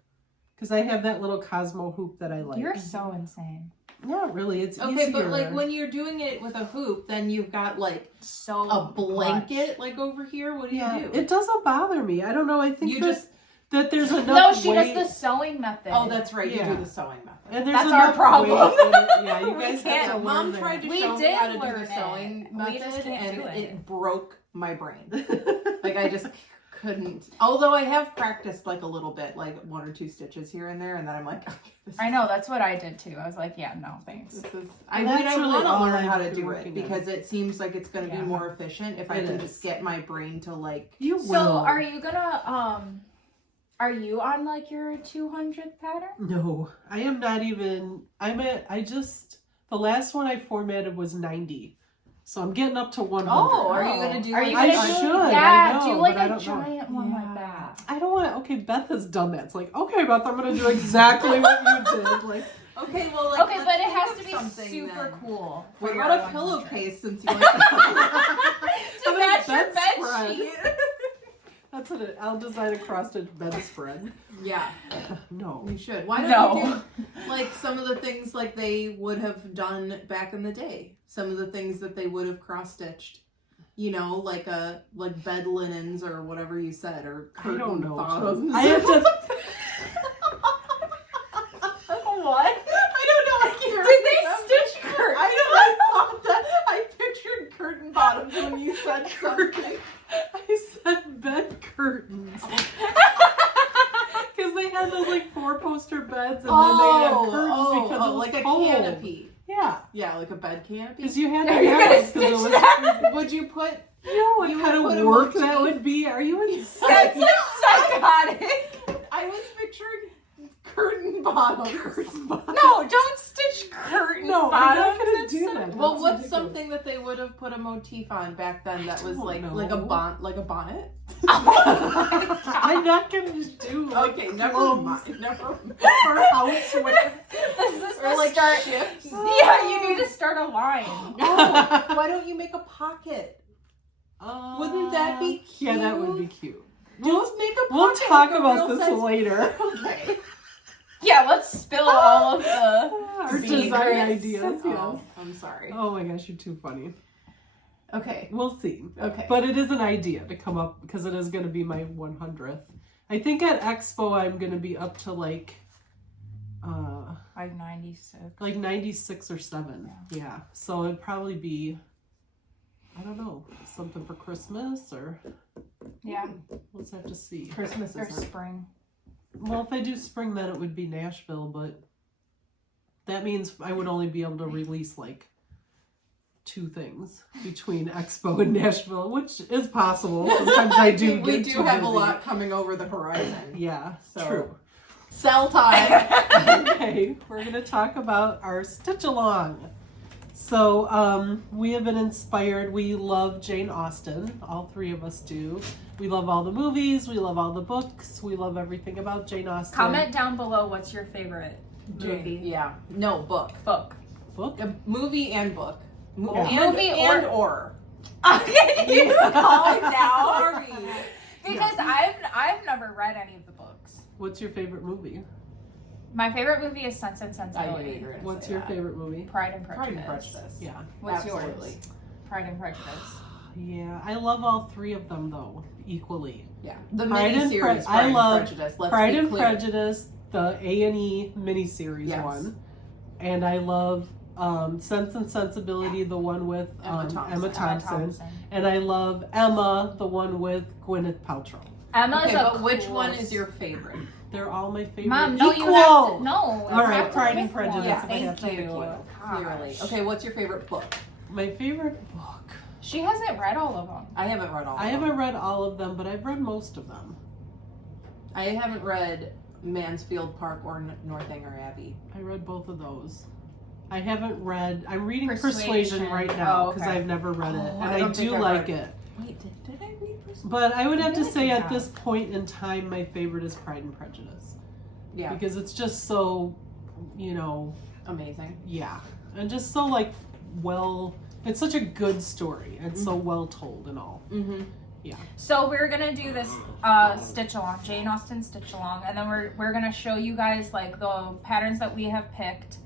Because I have that little Cosmo hoop that I like. You're so insane. Not really. It's Okay, easier. but like when you're doing it with a hoop, then you've got like So a blanket like over here. What do you do? It doesn't bother me. I don't know. I think You that, just- that there's enough No, she weight. does the sewing method. Oh, that's right. Yeah. You do the sewing method. And there's That's our enough problem. weight in it. Yeah, you We guys can't- have to learn Mom that. tried to We show me did how to do learn the it. sewing We just method, can't and do it. it broke my brain. Like I just couldn't. Although I have practiced like a little bit, like 1 or 2 stitches here and there, and then I'm like, okay, this I know, that's what I did too. I was like, yeah, no, thanks. This is, And I that's really want to all learn how I've to been do it working on. because it seems like it's going to Yeah. be more efficient if I It can is. just get my brain to like. You will. So are you gonna are you on like your 200th pattern? No, I am not even. The last one I formatted was 90. So I'm getting up to 100. Oh, are you going to do? Are you I gonna do, should, yeah, I know, do like but I a don't know. giant one like Yeah. that. I don't want to. Okay, Beth has done that. It's like, okay, Beth, I'm going to do exactly what you did. Like, Okay, well, like, Okay, let's but it think has of to be something super then. cool. What for your about a 100. pillowcase since you like that? To match your bed bedspread. sheet. that's what it. I'll design a cross-stitch bedspread. Yeah, No. you should. Why don't No. you do like some of the things like they would have done back in the day? Some of the things that they would have cross-stitched. You know, like bed linens or whatever you said, or I curtain don't know. bottoms. I have to. What? I don't know. I can't Did they remember. stitch curtains? I thought that I pictured curtain bottoms when you said something. I said bed curtains. Because they had those like 4-poster beds, and then they had curtains because it was like cold. a canopy. Yeah, Yeah, like a bed canopy. because you had to Are you have gonna it 'cause stitch it was that? Would you put? You know what You kind would put of a work motif? that would be? Are you insane? That's like psychotic. I was picturing curtain bottoms. No, don't stitch curtain No, I'm not bottoms. gonna That's do so- that. Well, That's what's ridiculous. something that they would have put a motif on back then that was don't like know. like a bonnet? I'm not gonna do like Okay, never clothes mind. Never mind. or housewear. This is Or the like start. ships. Yeah, you need to start a line. Oh, why don't you make a pocket? Wouldn't that be cute? Yeah, that would be cute. Just make a pocket. We'll talk like a about real this size- later. Okay. Yeah, let's spill all of the. Our secrets. design ideas. Yes. Oh, I'm sorry. Oh my gosh, you're too funny. Okay. We'll see. Okay. But it is an idea to come up because it is going to be my 100th. I think at Expo I'm going to be up to like Like 96. 96 or 7. Yeah. So it'd probably be, I don't know, something for Christmas or Yeah, let's have to see. Christmas or is spring. Well, if I do spring, then it would be Nashville, but that means I would only be able to release like 2 things between Expo and Nashville, which is possible. Sometimes I do. we get do too have a busy. lot coming over the horizon. Yeah, So- true. Sell time. Okay, we're going to talk about our stitch along. So we have been inspired. We love Jane Austen. All 3 of us do. We love all the movies. We love all the books. We love everything about Jane Austen. Comment down below what's your favorite movie. Yeah. No, book. Book. Book? A movie and book. Yeah. Movie and or- or. Okay, you calm down. Sorry. Because I've never read any of the books. What's your favorite movie? My favorite movie is Sense and I Sensibility. knew you were gonna What's say your that. favorite movie? Pride and Prejudice. Pride and Prejudice. Yeah. What's Absolutely. yours? Pride and Prejudice. Yeah, I love all 3 of them though, equally. Yeah. The Pride and mini series I Pride love and Prejudice. Let's Pride be and clear. Prejudice, the A&E miniseries Yes. one. And I love Sense and Sensibility, the one with Emma Thompson. Emma Thompson. And I love Emma, the one with Gwyneth Paltrow. Emma's Okay, a but which cool- one is your favorite? They're all my favorite. Mom, no, Equal! you have to. No. All right, have to Pride and pick Prejudice. one. If I have Thank to pick you. one. Clearly. Gosh. Okay, what's your favorite book? My favorite book. She hasn't read all of them. I haven't read all of I them. haven't read all of them, but I've read most of them. I haven't read Mansfield Park or Northanger Abbey. I read both of those. I haven't read. I'm reading Persuasion. Persuasion right now Oh, because okay. I've never read it, Oh, and I I don't do think I've like read- it. Wait, did I read Persuasion? But I would have to feel like say you at have. this point in time, my favorite is Pride and Prejudice Yeah, because it's just so, you know, amazing. yeah, and just so like well. It's such a good story. It's so well told and all. Mm-hmm. So we're gonna do this stitch along, Jane Austen stitch along, and then we're gonna show you guys like the patterns that we have picked,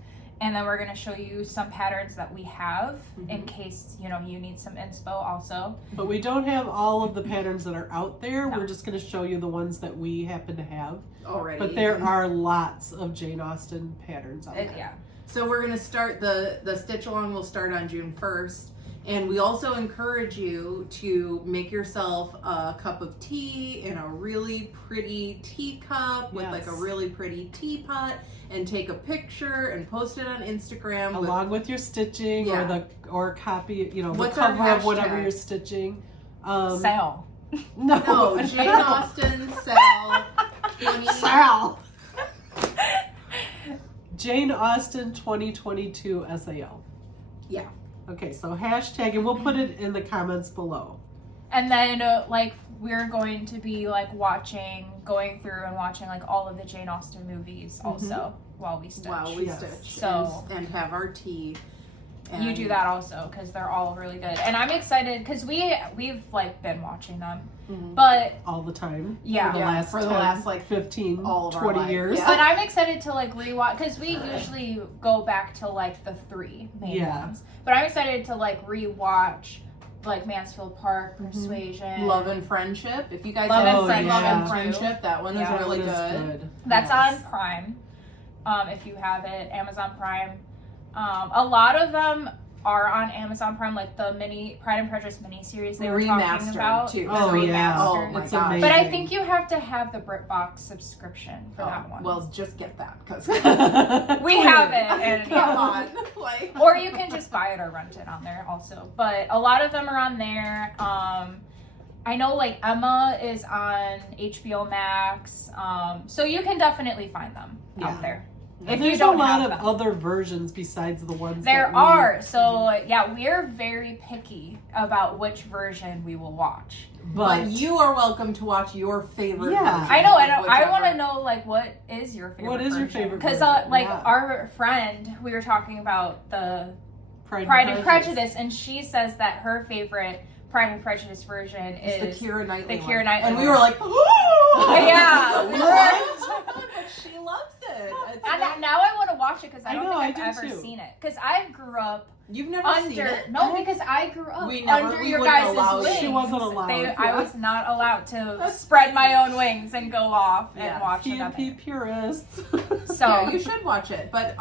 and then we're gonna show you some patterns that we have in case you need some inspo also. But we don't have all of the patterns that are out there. No. We're just going to show you the ones that we happen to have. Already. But there are lots of Jane Austen patterns out there. Yeah. So we're going to start the stitch along will start on June 1st. And we also encourage you to make yourself a cup of tea in a really pretty teacup with like a Yes. really pretty teapot and take a picture and post it on Instagram. Along with your stitching Yeah. or copy, the What's our cover of whatever hashtag? you're stitching. Sale. No, Jane Austen, SAL, Annie. Sal. Jane Austen 2022 SAL. Yeah. Okay, so hashtag, and we'll put it in the comments below. And then we're going to be like going through and watching like all of the Jane Austen movies also while we stitch. While we Yes. stitch So- and have our tea. And You do that also because they're all really good, and I'm excited because we've like been watching them, Mhm. but All the time. Yeah. For the Yeah, last, for the 10, last, like, 15, all of our 20 life. years. Yeah. but I'm excited to like rewatch because we usually go back to like the three main Yeah. ones, but I'm excited to like rewatch like Mansfield Park, Persuasion, Love and Friendship. If you guys Love and haven't seen Love Friendship, and too. Friendship, that one is Yeah. really That one good. is That's Yes. on Prime. If you have it, Amazon Prime. A lot of them are on Amazon Prime, like the Pride and Prejudice miniseries they were talking Remastered, about. too. Oh, The yeah. remastered. Oh my It's gosh. amazing. But I think you have to have the BritBox subscription for that one. Well, just get that because we have it, and come on, like, or you can just buy it or rent it on there also. But a lot of them are on there. I know like Emma is on HBO Max, so you can definitely find them Yeah. out there. And If you there's don't a lot have of them. other versions besides the ones There that we- are. So yeah, we're very picky about which version we will watch. but But you are welcome to watch your favorite. Yeah. version I know, of and I whichever. want to know like what is your favorite? What is your favorite Because version? like Yeah. our friend, we were talking about the Pride and Prejudice, and she says that her favorite Pride and Prejudice version It's is the Keira Knightley the one. Keira Knightley and we one. were like, Yeah, we were- but she loves it. It's And like- now I want to watch it because I I don't know, I think do I've ever too. seen it. Because I grew up You've never seen under it? because I grew up We never- under we your wouldn't guys' allow you. wings. She wasn't allowed, I yeah. was not allowed to spread my own wings and go off and Yeah. watch PNP it. purists. So Yeah, you should watch it. But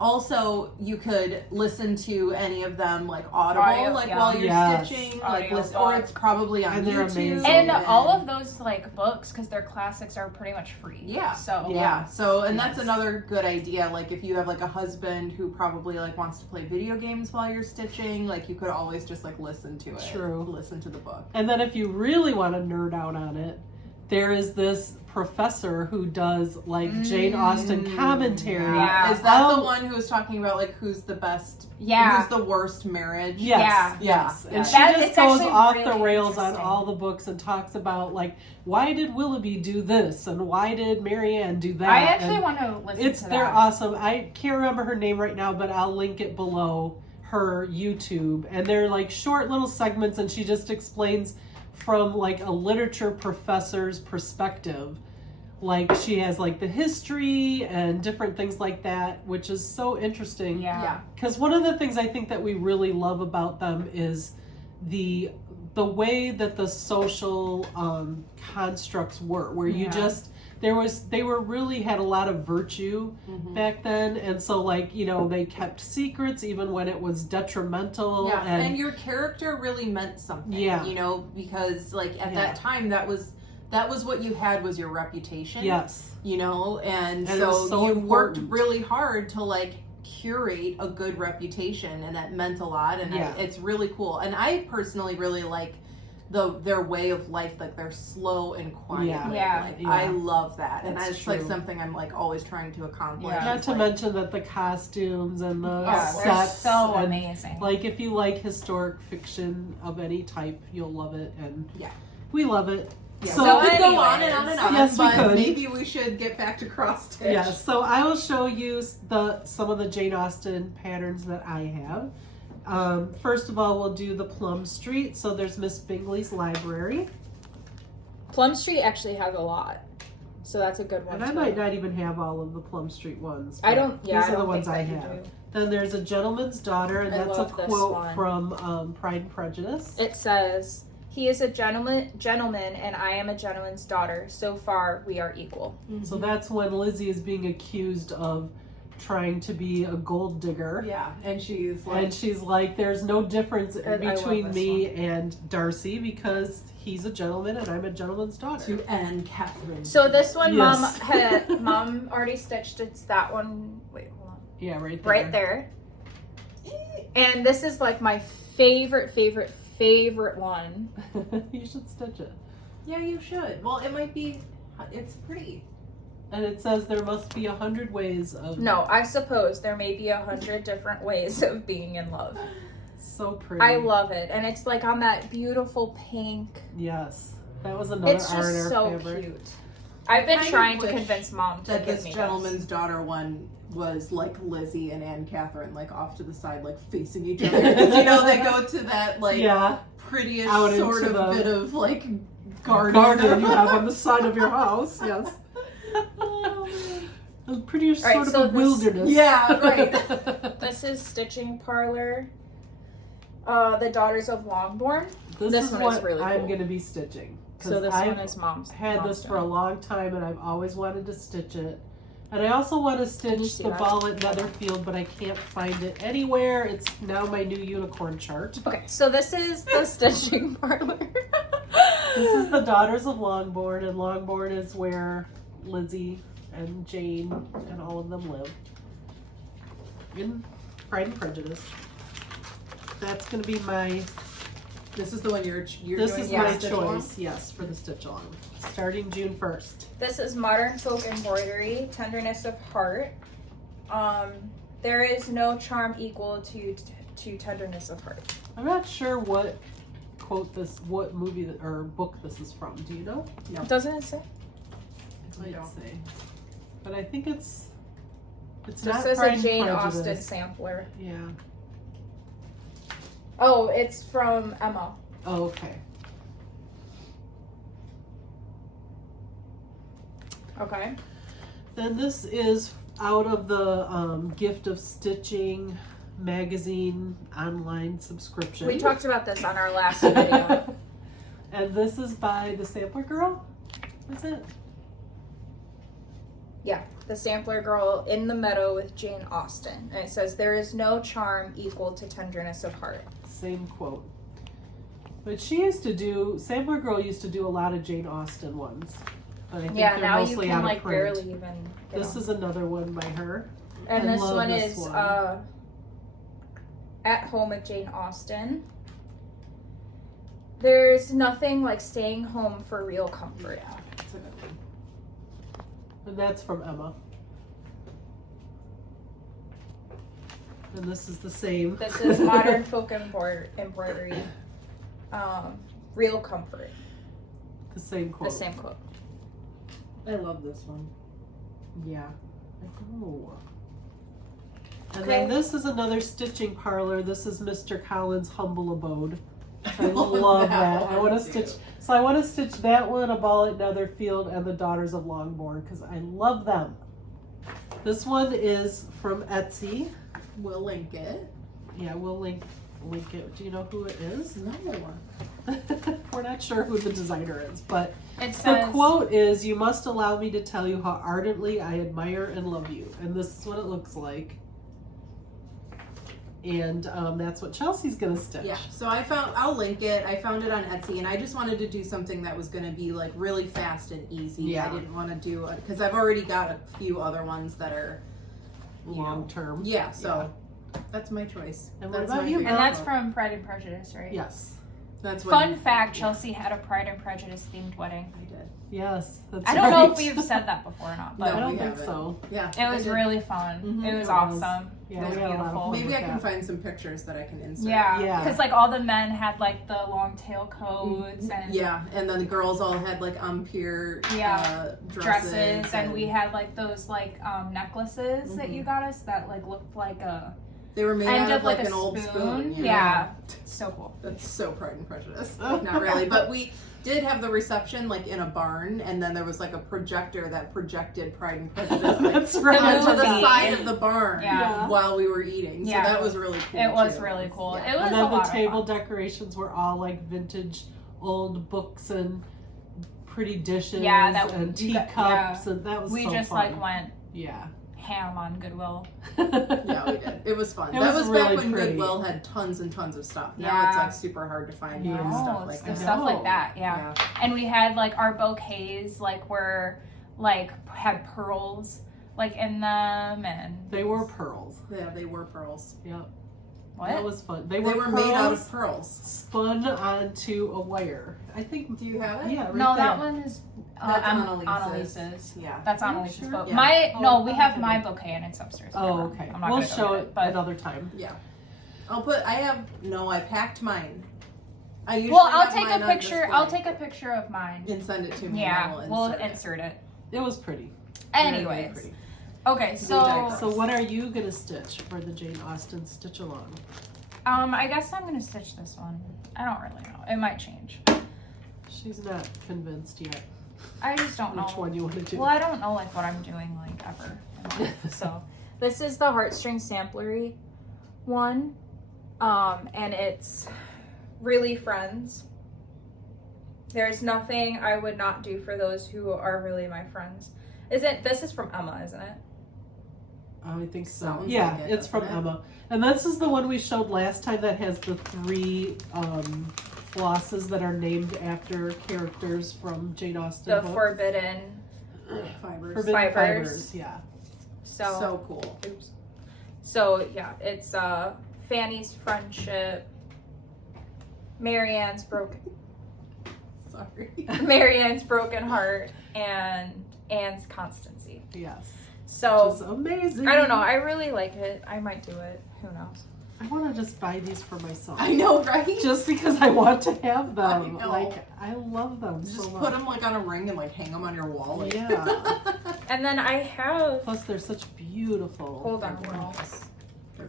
also you could listen to any of them like Audible, Audio, like yeah. while you're Yes. stitching, Audio like listen, or book. it's probably on And they're YouTube. amazing. and all of those like books because they're classics are pretty much free. Yeah. So Yeah. So, and that's Yes. another good idea. Like, if you have like a husband who probably like wants to play video games while you're stitching, like you could always just like listen to it. True. Listen to the book. And then if you really want to nerd out on it, there is this professor who does like Jane Austen commentary. Yeah. Is that Oh. the one who was talking about like who's the best? Yeah. Who's the worst marriage? Yes, Yeah. yes. Yeah. And she That- just it's goes actually off the really rails on interesting. all the books and talks about like why did Willoughby do this and why did Marianne do that? I actually And want to listen to they're that. awesome. I can't remember her name right now, but I'll link it below her YouTube. And they're like short little segments and she just explains from like a literature professor's perspective. Like she has like the history and different things like that, which is so interesting. Yeah. Because one of the things I think that we really love about them is the way that the social constructs work, where you Yeah. just they were really had a lot of virtue back then, and so like, you know, they kept secrets even when it was detrimental. Yeah, and your character really meant something. Yeah. You know, because like at that time that was what you had, was your reputation. Yes. You know, and it was so you important. worked really hard to like curate a good reputation, and that meant a lot, and it's really cool. And I personally really like their way of life, like their slow and quiet way of life. I love that. And it's like something I'm like always trying to accomplish. Not to mention that the costumes and the they're sets, so and, amazing. like if you like historic fiction of any type, you'll love it, and Yeah. we love it. Yeah. So we could go anyways, on and on and on, yes, we but could. maybe we should get back to cross stitch. Yeah, so I will show you some of the Jane Austen patterns that I have. First of all, we'll do the Plum Street. So there's Miss Bingley's Library. Plum Street actually has a lot, so that's a good one. And I might not even have all of the Plum Street ones. I don't. Yeah, these I are the don't ones think I that you have. do. Then there's A Gentleman's Daughter, and I that's a love this quote one. from Pride and Prejudice. It says, "He is a gentleman, and I am a gentleman's daughter. So far, we are equal." So that's when Lizzie is being accused of trying to be a gold digger. Yeah, and she's like, there's no difference I love between this me and Darcy because he's a gentleman and I'm a gentleman's daughter. to Anne Catherine. So this one, Yes. Mom already stitched. It's that one. Wait, hold on. Yeah, right there. Right there. And this is like my favorite one. You should stitch it. Yeah, you should. Well, it's pretty. And it says there must be 100 ways of... No, I suppose there may be 100 different ways of being in love. So pretty. I love it. And it's like on that beautiful pink. Yes. That was another It's art in just our so fabric. cute. I've been Kind of trying to wish convince Mom to That give this me gentleman's daughter one was like Lizzie and Anne Catherine, like off to the side, like facing each other. Because you know they go to that like prettiest Out sort into of the bit of like garden you have on the side of your house. Yes. A pretty All right, sort so of a this- wilderness. Yeah, right. This is Stitching Parlor. The Daughters of Longbourn. This is one what is really I'm cool. going to be stitching. So this I've one is Mom's. had Mom's this for a doing. long time and I've always wanted to stitch it. And I also want to you stitch see the that? ball at Netherfield, but I can't find it anywhere. It's now my new unicorn chart. Okay, so this is the Stitching Parlor. This is the Daughters of Longbourn, and Longbourn is where Lizzie and Jane and all of them live. In Pride and Prejudice. That's going to be my... This is the one you're This doing is the my stitch choice, along? yes, for the stitch along. Starting June 1st. This is Modern Folk Embroidery, Tenderness of Heart. There is no charm equal to Tenderness of Heart. I'm not sure what movie or book this is from. Do you know? No. Doesn't it say? It might don't. say. But I think it's This not is Pride a and Jane Prejudice. Austen sampler. Yeah. Oh, it's from Emma. Oh, okay. Okay. Then this is out of the Gift of Stitching magazine online subscription. We talked about this on our last video. And this is by the Sampler Girl. Is it? Yeah, the Sampler Girl in the Meadow with Jane Austen. And it says, there is no charm equal to Tenderness of Heart. Same quote. But Sampler Girl used to do a lot of Jane Austen ones. But I think Yeah, they're now you mostly can out of like print. barely even get This them. is another one by her. And I this love one this is one. At Home with Jane Austen. There's nothing like staying home for real comfort. Yeah, it's a good one. And that's from Emma. And this is the same. This is Modern Folk Embroidery. Real comfort. The same quote. The same quote. I love this one. Yeah. Oh. And Okay. then this is another stitching parlor. This is Mr. Collins' Humble Abode. I love love that that. I one want to too. stitch. So I want to stitch that one, A Ball at Netherfield, and the Daughters of Longbourn because I love them. This one is from Etsy. We'll link it. Yeah, we'll link it. Do you know who it is? No. We're not sure who the designer is, but It the says, quote is, "You must allow me to tell you how ardently I admire and love you." And this is what it looks like. And that's what Chelsea's gonna stitch. Yeah, so I'll link it. I found it on Etsy, and I just wanted to do something that was going to be like really fast and easy. Yeah. I didn't want to do it because I've already got a few other ones that are Long term. Yeah, so that's my choice. And what That's about my you, favorite and that's book. from Pride and Prejudice, right? Yes. That's Fun fact, Chelsea had a Pride and Prejudice themed wedding. I did. Yes. That's I don't know if right. we've said that before or not, but I No, don't we think haven't. so. Yeah, it was I did. really fun. Mhm. It was It was. awesome. Yeah, it was we had a lot of beautiful. fun. Maybe I with can that. find some pictures that I can insert. Yeah, Yeah. because like all the men had like the long tail coats and Yeah, and then the girls all had like Pier dresses, and we had like those like necklaces that you got us that like looked like a they were made end out of of like a an old spoon. Yeah, so cool. That's so Pride and Prejudice. Like, not really, but we did have the reception like in a barn, and then there was like a projector that projected Pride and Prejudice like, That's right. onto the movie. side of the barn Yeah. while we were eating. So Yeah. that was really cool. It was too. really cool. Yeah. It was And a then lot the of table fun. decorations were all like vintage old books and pretty dishes Yeah, that- and you got- teacups, and that was We so just fun. like went Yeah. ham on Goodwill. Yeah, we did. It was fun. It That was was back really when pretty. Goodwill had tons and tons of stuff. Now Yeah. it's like super hard to find Yeah. and stuff Oh, like the that. stuff like know. that, yeah. And we had like our bouquets like were like had pearls like in them, and They were pearls. Yeah, they were pearls. Yeah. what? That was fun. They were made out of pearls. spun onto a wire. I think. Do you have it? Yeah. Right No, there. that one is That's Annalise's. Annalise's. Yeah. That's Are you Annalise's sure? book. Yeah. My Oh, no, I we thought have you my had bouquet and it's upstairs. Oh, Never. okay. I'm not We'll gonna go show get it but another time. Yeah. I packed mine. I usually well, I'll have take mine a on picture. I'll display. take a picture of mine. And send it to me. Yeah, and we'll insert it. insert it. It was pretty. Very, very Anyways, pretty. okay, so So what are you gonna stitch for the Jane Austen stitch along? I guess I'm gonna stitch this one. I don't really know. It might change. She's not convinced yet I just don't know. which one you want to do. Well, I don't know like what I'm doing like ever. in life. So this is the Heartstring Samplery one, and it's really friends. There's nothing I would not do for those who are really my friends. This is from Emma, isn't it? I think so. Sounds Yeah, like it, it's from doesn't it? Emma. And this is the one we showed last time that has the 3 flosses that are named after characters from Jane Austen The books. Forbidden. Fibers. Forbidden Fibers. Fibers, yeah. So cool. Oops. So yeah, it's Fanny's friendship, Marianne's broken heart, and Anne's constancy. Yes. So Which is amazing. I don't know. I really like it. I might do it. Who knows? I want to just buy these for myself. I know, right? Just because I want to have them. I know. Like, I love them Just so much. put them like on a ring and like hang them on your wall. Like. Yeah. And then I have. Plus, they're such beautiful. Hold on. fabrics.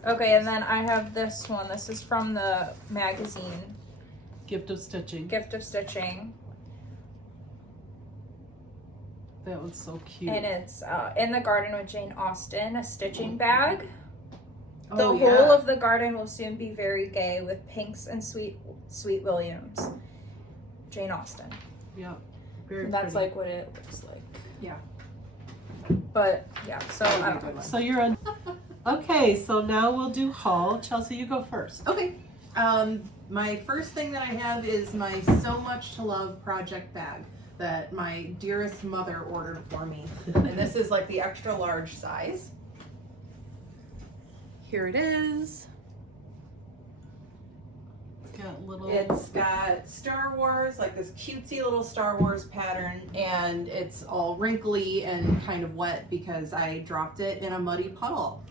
Okay, and then I have this one. This is from the magazine Gift of Stitching. Gift of Stitching, That one's so cute. and it's in the garden with Jane Austen, a stitching bag. The Oh, whole yeah. of the garden will soon be very gay with pinks and sweet Williams. Jane Austen. Yeah. Very And that's pretty. like what it looks like. Yeah. But yeah, so That would I be a don't know. good So you're on. Okay, so now we'll do haul. Chelsea, you go first. Okay. My first thing that I have is my So Much to Love project bag that my dearest mother ordered for me. And this is like the extra large size. Here it is. Got little. It's got Star Wars, like this cutesy little Star Wars pattern, and it's all wrinkly and kind of wet because I dropped it in a muddy puddle,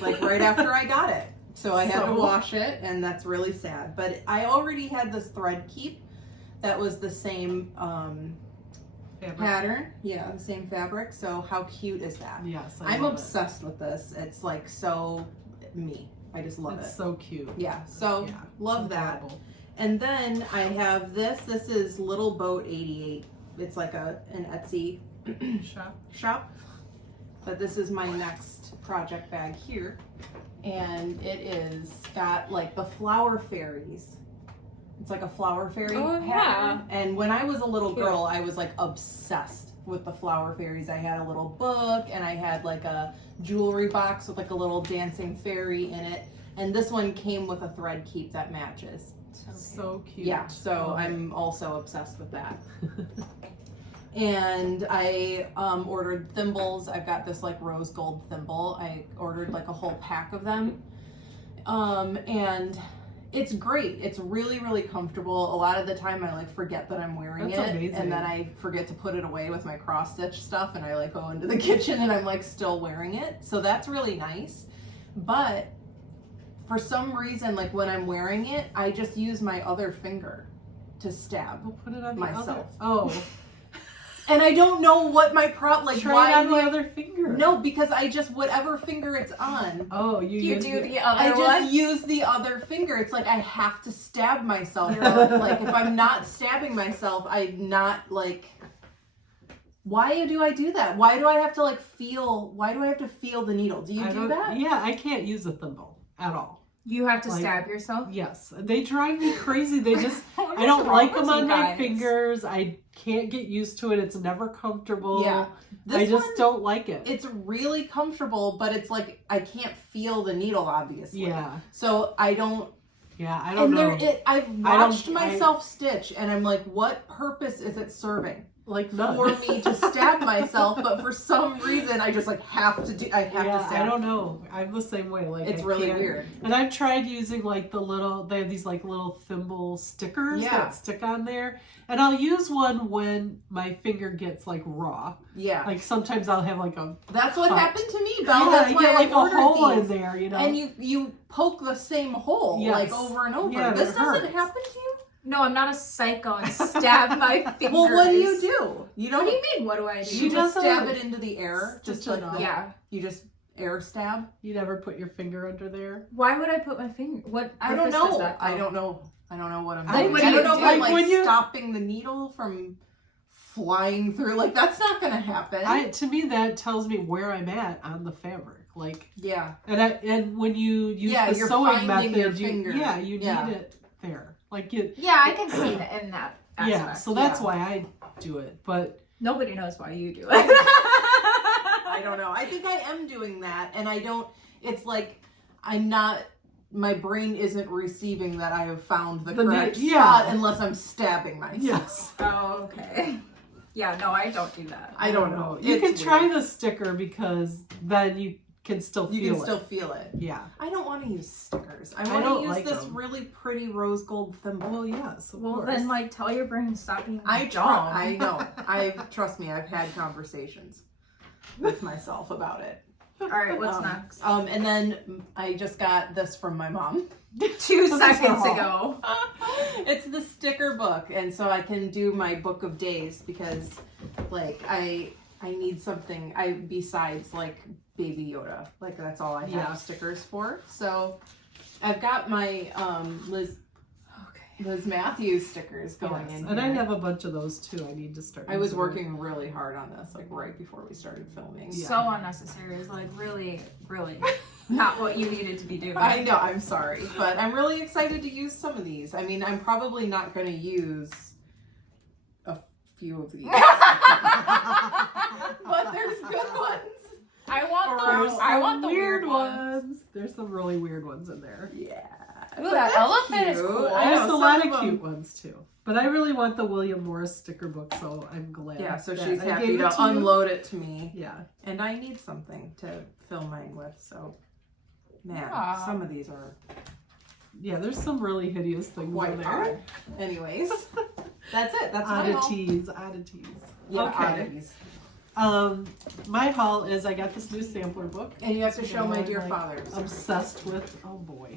like right after I got it. So I had to wash it, and that's really sad. But I already had this thread keep that was the same fabric. pattern. Yeah, the same fabric. So how cute is that? Yes, I'm love obsessed with this. It's like so me. I just it. love It's it. so cute. Yeah, so Yeah, love it's that. adorable. And then I have this. This is Little Boat 88. It's like an Etsy shop. But this is my next project bag here. And it is got like the flower fairies It's like a flower fairy pattern. Yeah. And when I was a little girl, I was like obsessed with the flower fairies. I had a little book and I had like a jewelry box with like a little dancing fairy in it. And this one came with a thread keep that matches. So cute. Yeah, so I'm also obsessed with that. And I ordered thimbles. I've got this like rose gold thimble. I ordered like a whole pack of them. And it's great. It's really, really comfortable. A lot of the time I like forget that I'm wearing That's it. amazing. And then I forget to put it away with my cross stitch stuff and I like go into the kitchen and I'm like still wearing it. So that's really nice. But for some reason, like when I'm wearing it, I just use my other finger to stab We'll put it on the myself. other. Oh, And I don't know what my like try why it on do the I other finger. No, because I just whatever finger it's on. Oh, you use do it. the I other just one. use the other finger. It's like I have to stab myself. Like if I'm not stabbing myself, I'm not like. Why do I do that? Why do I have to like feel? Why do I have to feel the needle? Do you I do don't- that? Yeah, I can't use a thimble at all. You have to Like- stab yourself. Yes, they drive me crazy. They just, What I is don't wrong like with them you on my guys? fingers. I can't get used to it. It's never comfortable. Yeah. This I just one, don't like it. It's really comfortable, but it's like I can't feel the needle, obviously. Yeah, So I don't. yeah, I don't know. I've I don't- watched myself stitch, and I'm like, what purpose is it serving? Like none. For me to stab myself, but for some reason I just like have to do. I have yeah, to stab. I don't know. I'm the same way. Like It's I really can't- weird. And I've tried using like the little. They have these like little thimble stickers Yeah. that stick on there, and I'll use one when my finger gets like raw. Yeah, Like sometimes I'll have like a that's what cut. happened to me, Belle. Yeah, That's I why get like I a ordered hole these. in there, you know. And you poke the same hole Yes. like over and over. Yeah, this it doesn't hurts. happen to you. No, I'm not a psycho and stab my fingers. Well, what do you do? You don't. What do you mean? What do I do? She You just doesn't stab it into the air, stitch just it like up. that. Yeah. You just air stab. You never put your finger under there. Why would I put my finger? What? I don't purpose does know. that I have? don't know. I don't know what I'm Like, doing. what I do don't you know if do? I'm Like, like when you- stopping the needle from flying through. Like that's not gonna happen. To me that tells me where I'm at on the fabric. Like Yeah. and when you use Yeah, the you're sewing finding your method, finger. you Yeah. need it there. Like you. Yeah, I can see that in that aspect. Yeah, so that's why I do it. But Nobody knows why you do it. I don't know. I think I am doing that, and I don't. It's like I'm not. My brain isn't receiving that I have found the correct spot unless I'm stabbing myself. yes, Oh, okay. Yeah, no, I don't do that. I don't know. You It's can try weird. the sticker because then you can still feel You can it. still feel it. Yeah. I don't want to use stickers. I don't want to use like this them. really pretty rose gold thimble. Well, yes. Of Well, course. then, like, tell your brain to stop being I dumb. I know. Trust me. I've had conversations with myself about it. All right, what's next? And then I just got this from my mom. 2 So seconds this is ago. It's the sticker book, and so I can do my book of days because, like, I need something. Besides like Baby Yoda, like that's all I have stickers for. So I've got my Liz Matthews stickers going in. And I here. have a bunch of those too. I need to start. I was using working really hard on this, like right before we started filming. Yeah. So unnecessary. It's like really, really not what you needed to be doing. I know, I'm sorry, but I'm really excited to use some of these. I mean, I'm probably not going to use a few of these, but there's good ones. I want There's those. I want some the weird ones. There's some really weird ones in there. Yeah. Ooh, But that that's elephant is cute. cool. I There's know, a some lot of of them- cute ones too. But I really want the William Morris sticker book, so I'm glad. Yeah, so that she's I happy gave to it you. unload it to me. Yeah. And I need something to fill mine with, so man, Yeah. some of these are Yeah, there's some really hideous things quite in odd. there. Anyways, that's it. That's my haul. Oddities. Yeah, Okay. oddities. My haul is I got this new sampler book. And you have to show You know, my I'm, dear like, fathers. Obsessed with. Oh boy.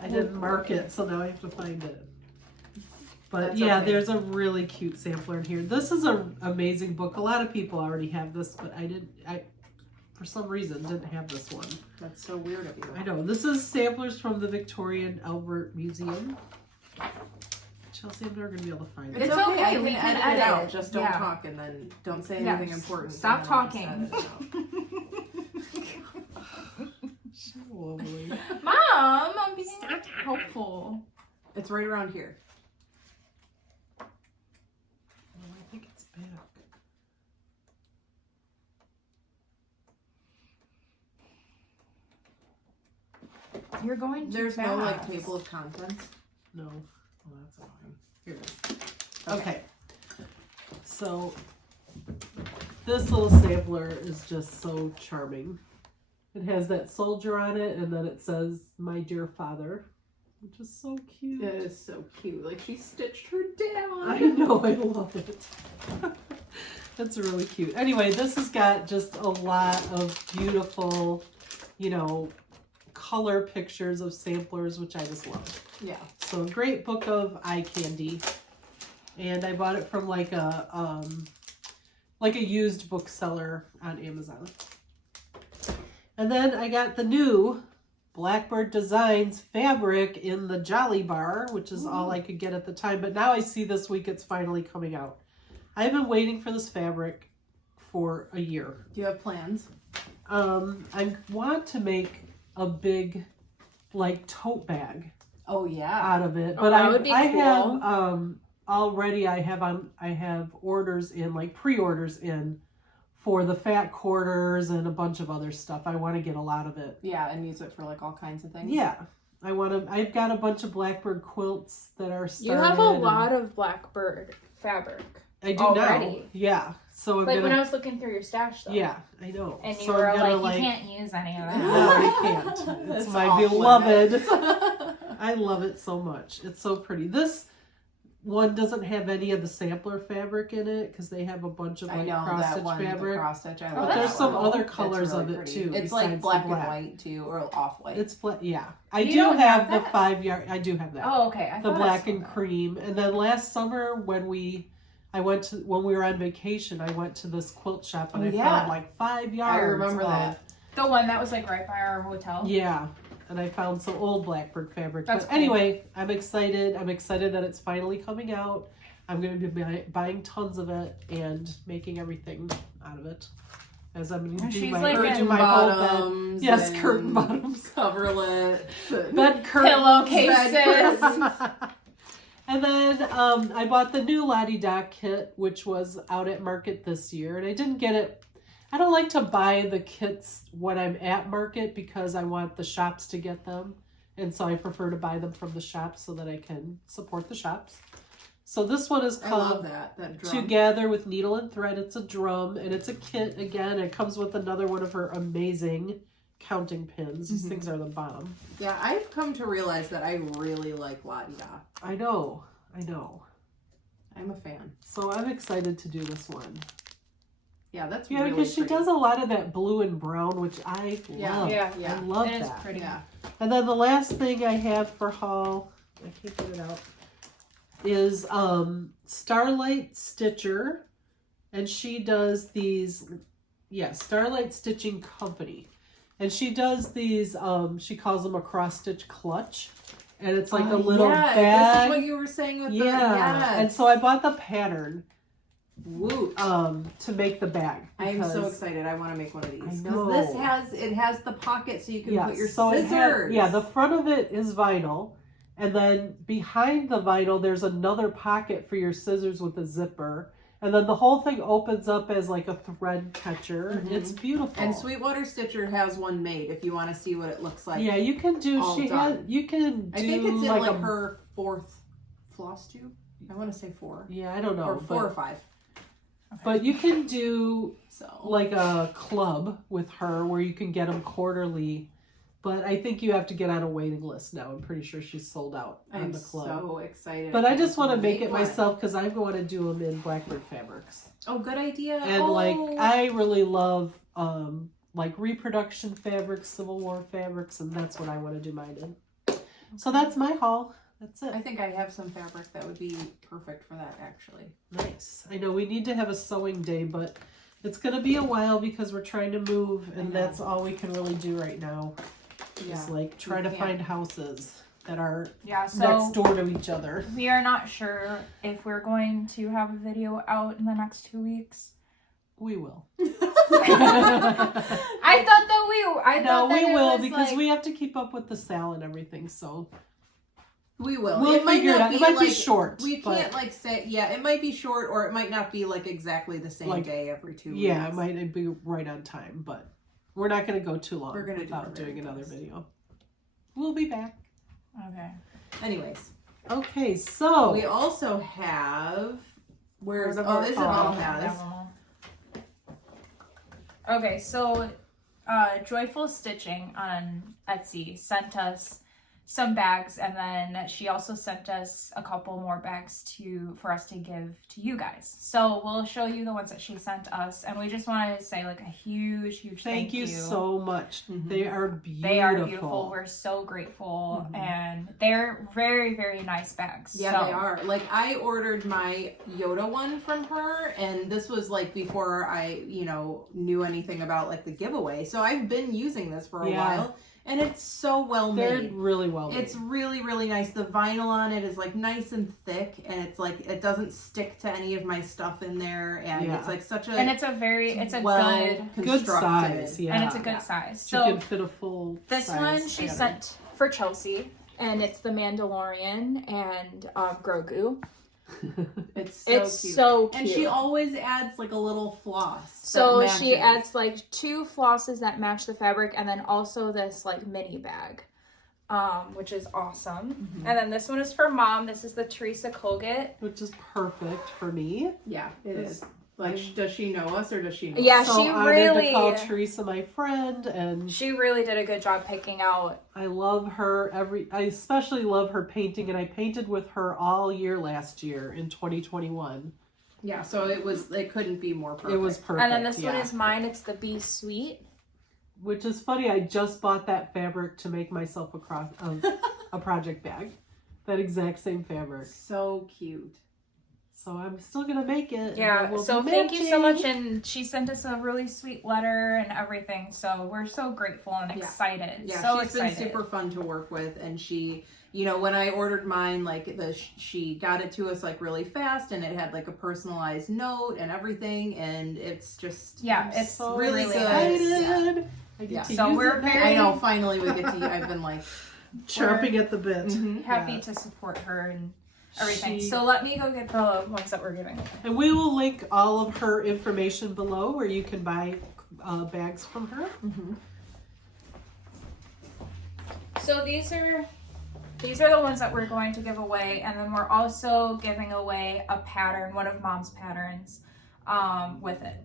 I didn't mark it, so now I have to find it. But That's yeah, okay. there's a really cute sampler in here. This is an amazing book. A lot of people already have this, but I for some reason didn't have this one. That's so weird of you. I know. This is samplers from the Victoria and Albert Museum. Chelsea, I'm never going to be able to find it. It's okay, I can we can edit it out. edit. Just don't Yeah. talk and then don't say Yeah, anything important. stop and then talking. just edit it out. She's lovely. Mom, I'm being helpful. It's It's right around here. Oh, I think it's back. You're going too There's fast. no like table of contents. No. Well, that's annoying. Here it is. Okay. So this little sampler is just so charming. It has that soldier on it, and then it says, "My dear father," which is so cute. It is so cute. Like she stitched her down. I know, I love it. That's really cute. Anyway, this has got just a lot of beautiful, you know, color pictures of samplers, which I just love. Yeah. So a great book of eye candy. And I bought it from like a used bookseller on Amazon. And then I got the new Blackbird Designs fabric in the Jolly Bar, which is all I could get at the time. But now I see this week it's finally coming out. I've been waiting for this fabric for a year. Do you have plans? I want to make a big, like, tote bag Oh yeah. out of it. Oh, But that would be I cool. have already I have orders in, like pre-orders in, for the fat quarters and a bunch of other stuff. I want to get a lot of it. Yeah, and use it for like all kinds of things. Yeah. I've got a bunch of Blackbird quilts that are started. You have a lot of Blackbird fabric. I do already. now. Yeah. So I'm Like gonna, when I was looking through your stash, though. yeah, I know. And you So were I'm gonna, like, you can't use any of that. No, I can't. It's That's my off beloved. limits. I love it so much. It's so pretty. This one doesn't have any of the sampler fabric in it because they have a bunch of I like know cross that stitch one, fabric. the cross stitch. I Oh, love But there's that's some cool. other That's colors really of it pretty. too. It's like besides black the and white too, or off white. It's black. Yeah, I You do don't have have the that? 5 yard. I do have that. Oh, okay. I The thought I black saw and that. cream. And then last summer when we were on vacation, I went to this quilt shop and Oh, I yeah. found like 5 yards. I remember of- that. The one that was like right by our hotel. Yeah. And I found some old Blackbird fabric. That's But cool. anyway, I'm excited. I'm excited that it's finally coming out. I'm going to be buying tons of it and making everything out of it. As I'm going to do She's my, like or do in my whole bed. bottoms. Yes, and curtain bottoms. Coverlets. and- Bed curtains. Pillowcases. And then I bought the new Lottie Doc kit, which was out at market this year. And I didn't get it. I don't like to buy the kits when I'm at market because I want the shops to get them. And so I prefer to buy them from the shops so that I can support the shops. So this one is I love called that drum. Together with Needle and Thread. It's a drum and it's a kit again. It comes with another one of her amazing counting pins. These things are the bomb. Yeah, I've come to realize that I really like Lottie Da. I know. I'm a fan. So I'm excited to do this one. Yeah, that's Yeah, really because she pretty. does a lot of that blue and brown, which I Yeah. love. Yeah. Yeah. I love It is that. pretty. Yeah. And then the last thing I have for haul, I can't get it out, is Starlight Stitcher. And she does these, Starlight Stitching Company. And she does these, she calls them a cross stitch clutch. And it's like a little yeah, bag. This is what you were saying with the And so I bought the pattern Woo. to make the bag. I'm so because- excited. I want to make one of these. I 'Cause know. this has the pocket so you can put your so scissors. the front of it is vinyl, and then behind the vinyl there's another pocket for your scissors with a zipper, and then the whole thing opens up as like a thread catcher. Mhm. It's beautiful. And Sweetwater Stitcher has one made if you want to see what it looks like. yeah, you can do. all She done. had. You can do. I think it's in like like a, her 4th floss tube. I want to say 4. Yeah, I don't know, Or 4 or but, 5. but you can do So like a club with her where you can get them quarterly. But I think you have to get on a waiting list now. I'm pretty sure she's sold out on I'm the club. so excited. But I just want to make it one. myself because I want to do them in Blackbird fabrics. Oh, good idea. And like I really love like reproduction fabrics, Civil War fabrics, and that's what I want to do mine in. So that's my haul. That's it. I think I have some fabric that would be perfect for that actually. Nice. I know we need to have a sewing day, but it's gonna be a while because we're trying to move, and know. that's all we can really do right now. Yeah. Is like try to can't. find houses that are Yeah, so next door to each other. we are not sure if we're going to have a video out in the next 2 weeks. We will. I thought that No, we we will was because like, we have to keep up with the SAL and everything. So We will. We'll figure it out. It might be short. We can't like say, yeah, it might be short, or it might not be like exactly the same day every 2 weeks. Yeah, it might be right on time, but we're not going to go too long without doing another video. We'll be back. Okay. Anyways. Okay, so we also have, Isabel has. Okay, so Joyful Stitching on Etsy sent us some bags, and then she also sent us a couple more bags for us to give to you guys. So we'll show you the ones that she sent us, and we just wanted to say like a huge thank you so much. Mm-hmm. They are beautiful. They are beautiful. We're so grateful, and they're very, very nice bags. Yeah, they are. Like, I ordered my Yoda one from her, and this was like before I, knew anything about like the giveaway. So I've been using this for a while. And it's so well made. They're really well made. It's really, really nice. The vinyl on it is like nice and thick, and it's like it doesn't stick to any of my stuff in there, and it's like such a it's a good size, and it's a good size. So you can fit a full. This one she sent for Chelsea, and it's the Mandalorian and Grogu. It's so cute. And she always adds like a little floss. So she adds like 2 flosses that match the fabric, and then also this like mini bag, which is awesome. And then this one is for Mom. This is the Teresa Colgate, which is perfect for me. Yeah, it is. Like, does she know us or does she know us? So she I'm really to call Teresa my friend, and she really did a good job picking out. I love her I especially love her painting, and I painted with her all year last year in 2021. Yeah, so it couldn't be more perfect. It was perfect. And then this one is mine. It's the Beez Sweet. Which is funny, I just bought that fabric to make myself a project bag. That exact same fabric. So cute. So I'm still going to make it. Yeah, so thank you so much. And she sent us a really sweet letter and everything. So we're so grateful and excited. Yeah, so she's been super fun to work with. And she, when I ordered mine, like she got it to us like really fast, and it had like a personalized note and everything. And it's just, it's so really excited. Nice. So we're very, I know, finally we get to, I've been like chirping at the bit. Happy to support her and everything. So let me go get the ones that we're giving. And we will link all of her information below where you can buy bags from her. So these are the ones that we're going to give away, and then we're also giving away a pattern, one of Mom's patterns, with it.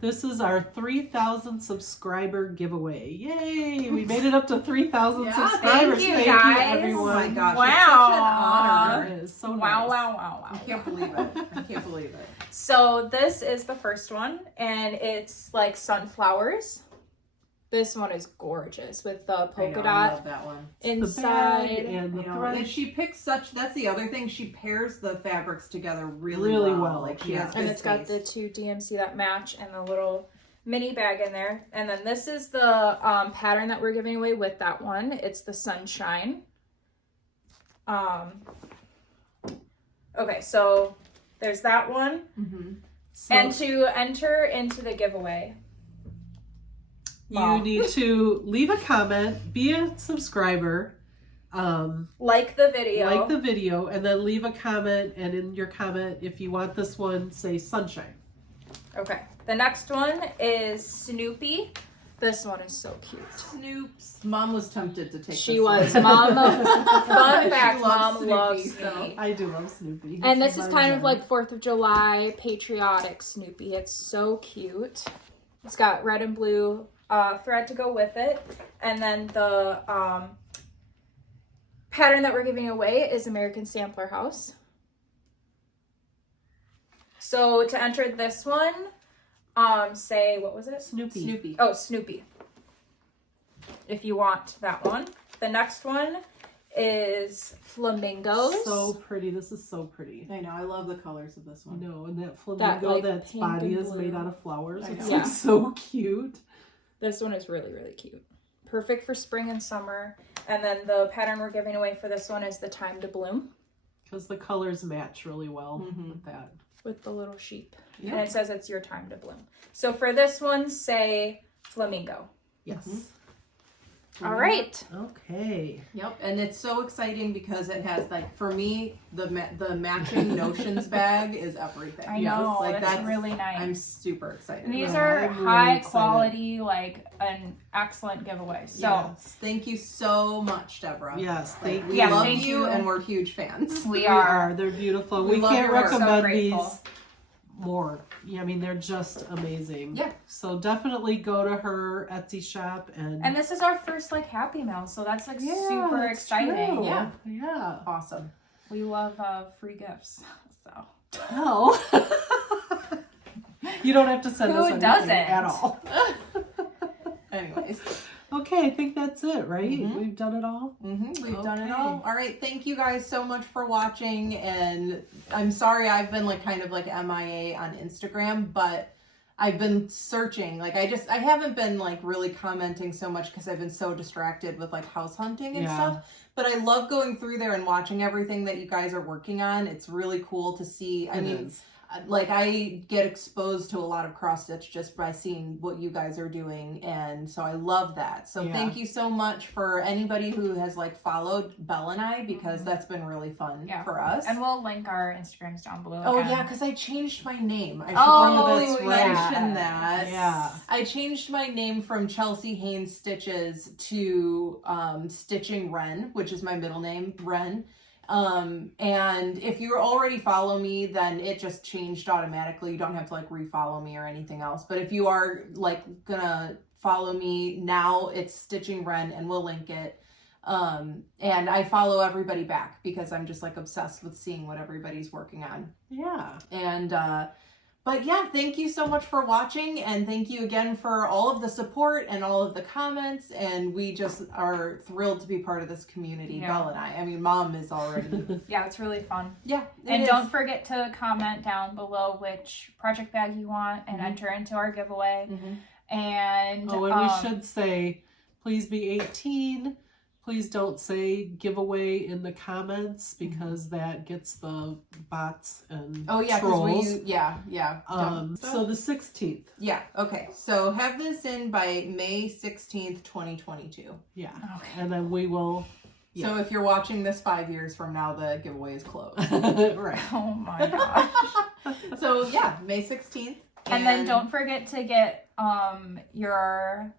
This is our 3,000 subscriber giveaway. Yay! We made it up to 3,000 subscribers. Thank you, guys. Everyone. Oh my gosh, wow. It's such an honor. It is so wow, nice. wow. I can't believe it. I can't believe it. So this is the first one, and it's like sunflowers. This one is gorgeous with the polka dot I love that one. inside. And the thread. And she picks that's the other thing, she pairs the fabrics together really well. Like she has and good it's got the 2 DMC that match and the little mini bag in there. And then this is the pattern that we're giving away with that one. It's the Sunshine. Okay, so there's that one. So And to enter into the giveaway, you need to leave a comment, be a subscriber, like the video, and then leave a comment. And in your comment, if you want this one, say Sunshine. Okay. The next one is Snoopy. This one is so cute. Snoops. Mom was tempted to take She this was. one. Mom, fun fact, loves Mom loves Snoopy, Snoopy. I do love Snoopy. And this is kind of like 4th of July patriotic Snoopy. It's so cute. It's got red and blue thread to go with it. And then the pattern that we're giving away is American Sampler House. So to enter this one, say, what was it? Snoopy. Oh, Snoopy. If you want that one. The next one is Flamingos. So pretty. This is so pretty. I know. I love the colors of this one. No, and that flamingo, that's pink body and is blue. made out of flowers. It's Yeah. like so cute. This one is really, really cute. Perfect for spring and summer. And then the pattern we're giving away for this one is the Time to Bloom. Because the colors match really well with that. With the little sheep. Yep. And it says it's your time to bloom. So for this one, say Flamingo. Yes. All right. Okay. Yep, and it's so exciting because it has like for me the matching notions bag is everything. I know, like that's really nice. I'm super excited. And these Yeah, are I'm really high excited. quality, like an excellent giveaway. So Yes. Thank you so much, Deborah. Yes, Like, thank we you. love thank you, you. and we're huge fans. we We are. They're beautiful. We We love can't your work. So recommend grateful. these more. Yeah, I mean, they're just amazing. Yeah. So definitely go to her Etsy shop And this is our first like Happy Mail, so that's like Yeah, super that's exciting. true. Yeah. Yeah. Awesome. We love free gifts. So No. You don't have to send Who us anything doesn't? at all. Anyways, Okay, I think that's it, right? Mhm. We've done it all. we've done it Okay. all. All right, thank you guys so much for watching, and I'm sorry I've been like kind of like MIA on Instagram, but I've been searching. Like I haven't been like really commenting so much because I've been so distracted with like house hunting and Yeah. stuff. But I love going through there and watching everything that you guys are working on. It's really cool to see. I It mean, is. like I get exposed to a lot of cross stitch just by seeing what you guys are doing, and so I love that. So Yeah. thank you so much for anybody who has like followed Belle and I, because that's been really fun Yeah. for us. and we'll link our Instagrams down below. Oh again. yeah, because I changed my name. I should Oh, probably that's right. mention that. Yeah. I changed my name from Chelsea Haynes Stitches to Stitching Wren, which is my middle name, Wren. And if you already follow me, then it just changed automatically. You don't have to like refollow me or anything else. But if you are like gonna follow me now, it's Stitching Wren, and we'll link it. And I follow everybody back because I'm just like obsessed with seeing what everybody's working on. Yeah. And but yeah, thank you so much for watching, and thank you again for all of the support and all of the comments, and we just are thrilled to be part of this community. Yeah. Belle and I mean, Mom is already Yeah, it's really fun. yeah, And it don't is. forget to comment down below which project bag you want and Mhm. enter into our giveaway. Mhm. And Oh, and we should say, please be 18. Please don't say giveaway in the comments because that gets the bots and Oh yeah, trolls. because yeah. So the 16th. Yeah, okay. So have this in by May 16th, 2022. Yeah. Okay. And then we will. So if you're watching this 5 years from now, the giveaway is closed. Right. Oh my gosh. So yeah, May 16th. And then don't forget to get your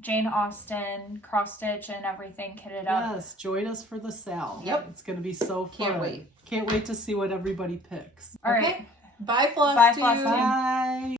Jane Austen cross stitch and everything kitted up. Yes, join us for the SAL. Yep. It's going to be so fun. Can't wait. Can't wait to see what everybody picks. All right. Okay. Bye, Flosstube. Bye, Flosstube. Bye.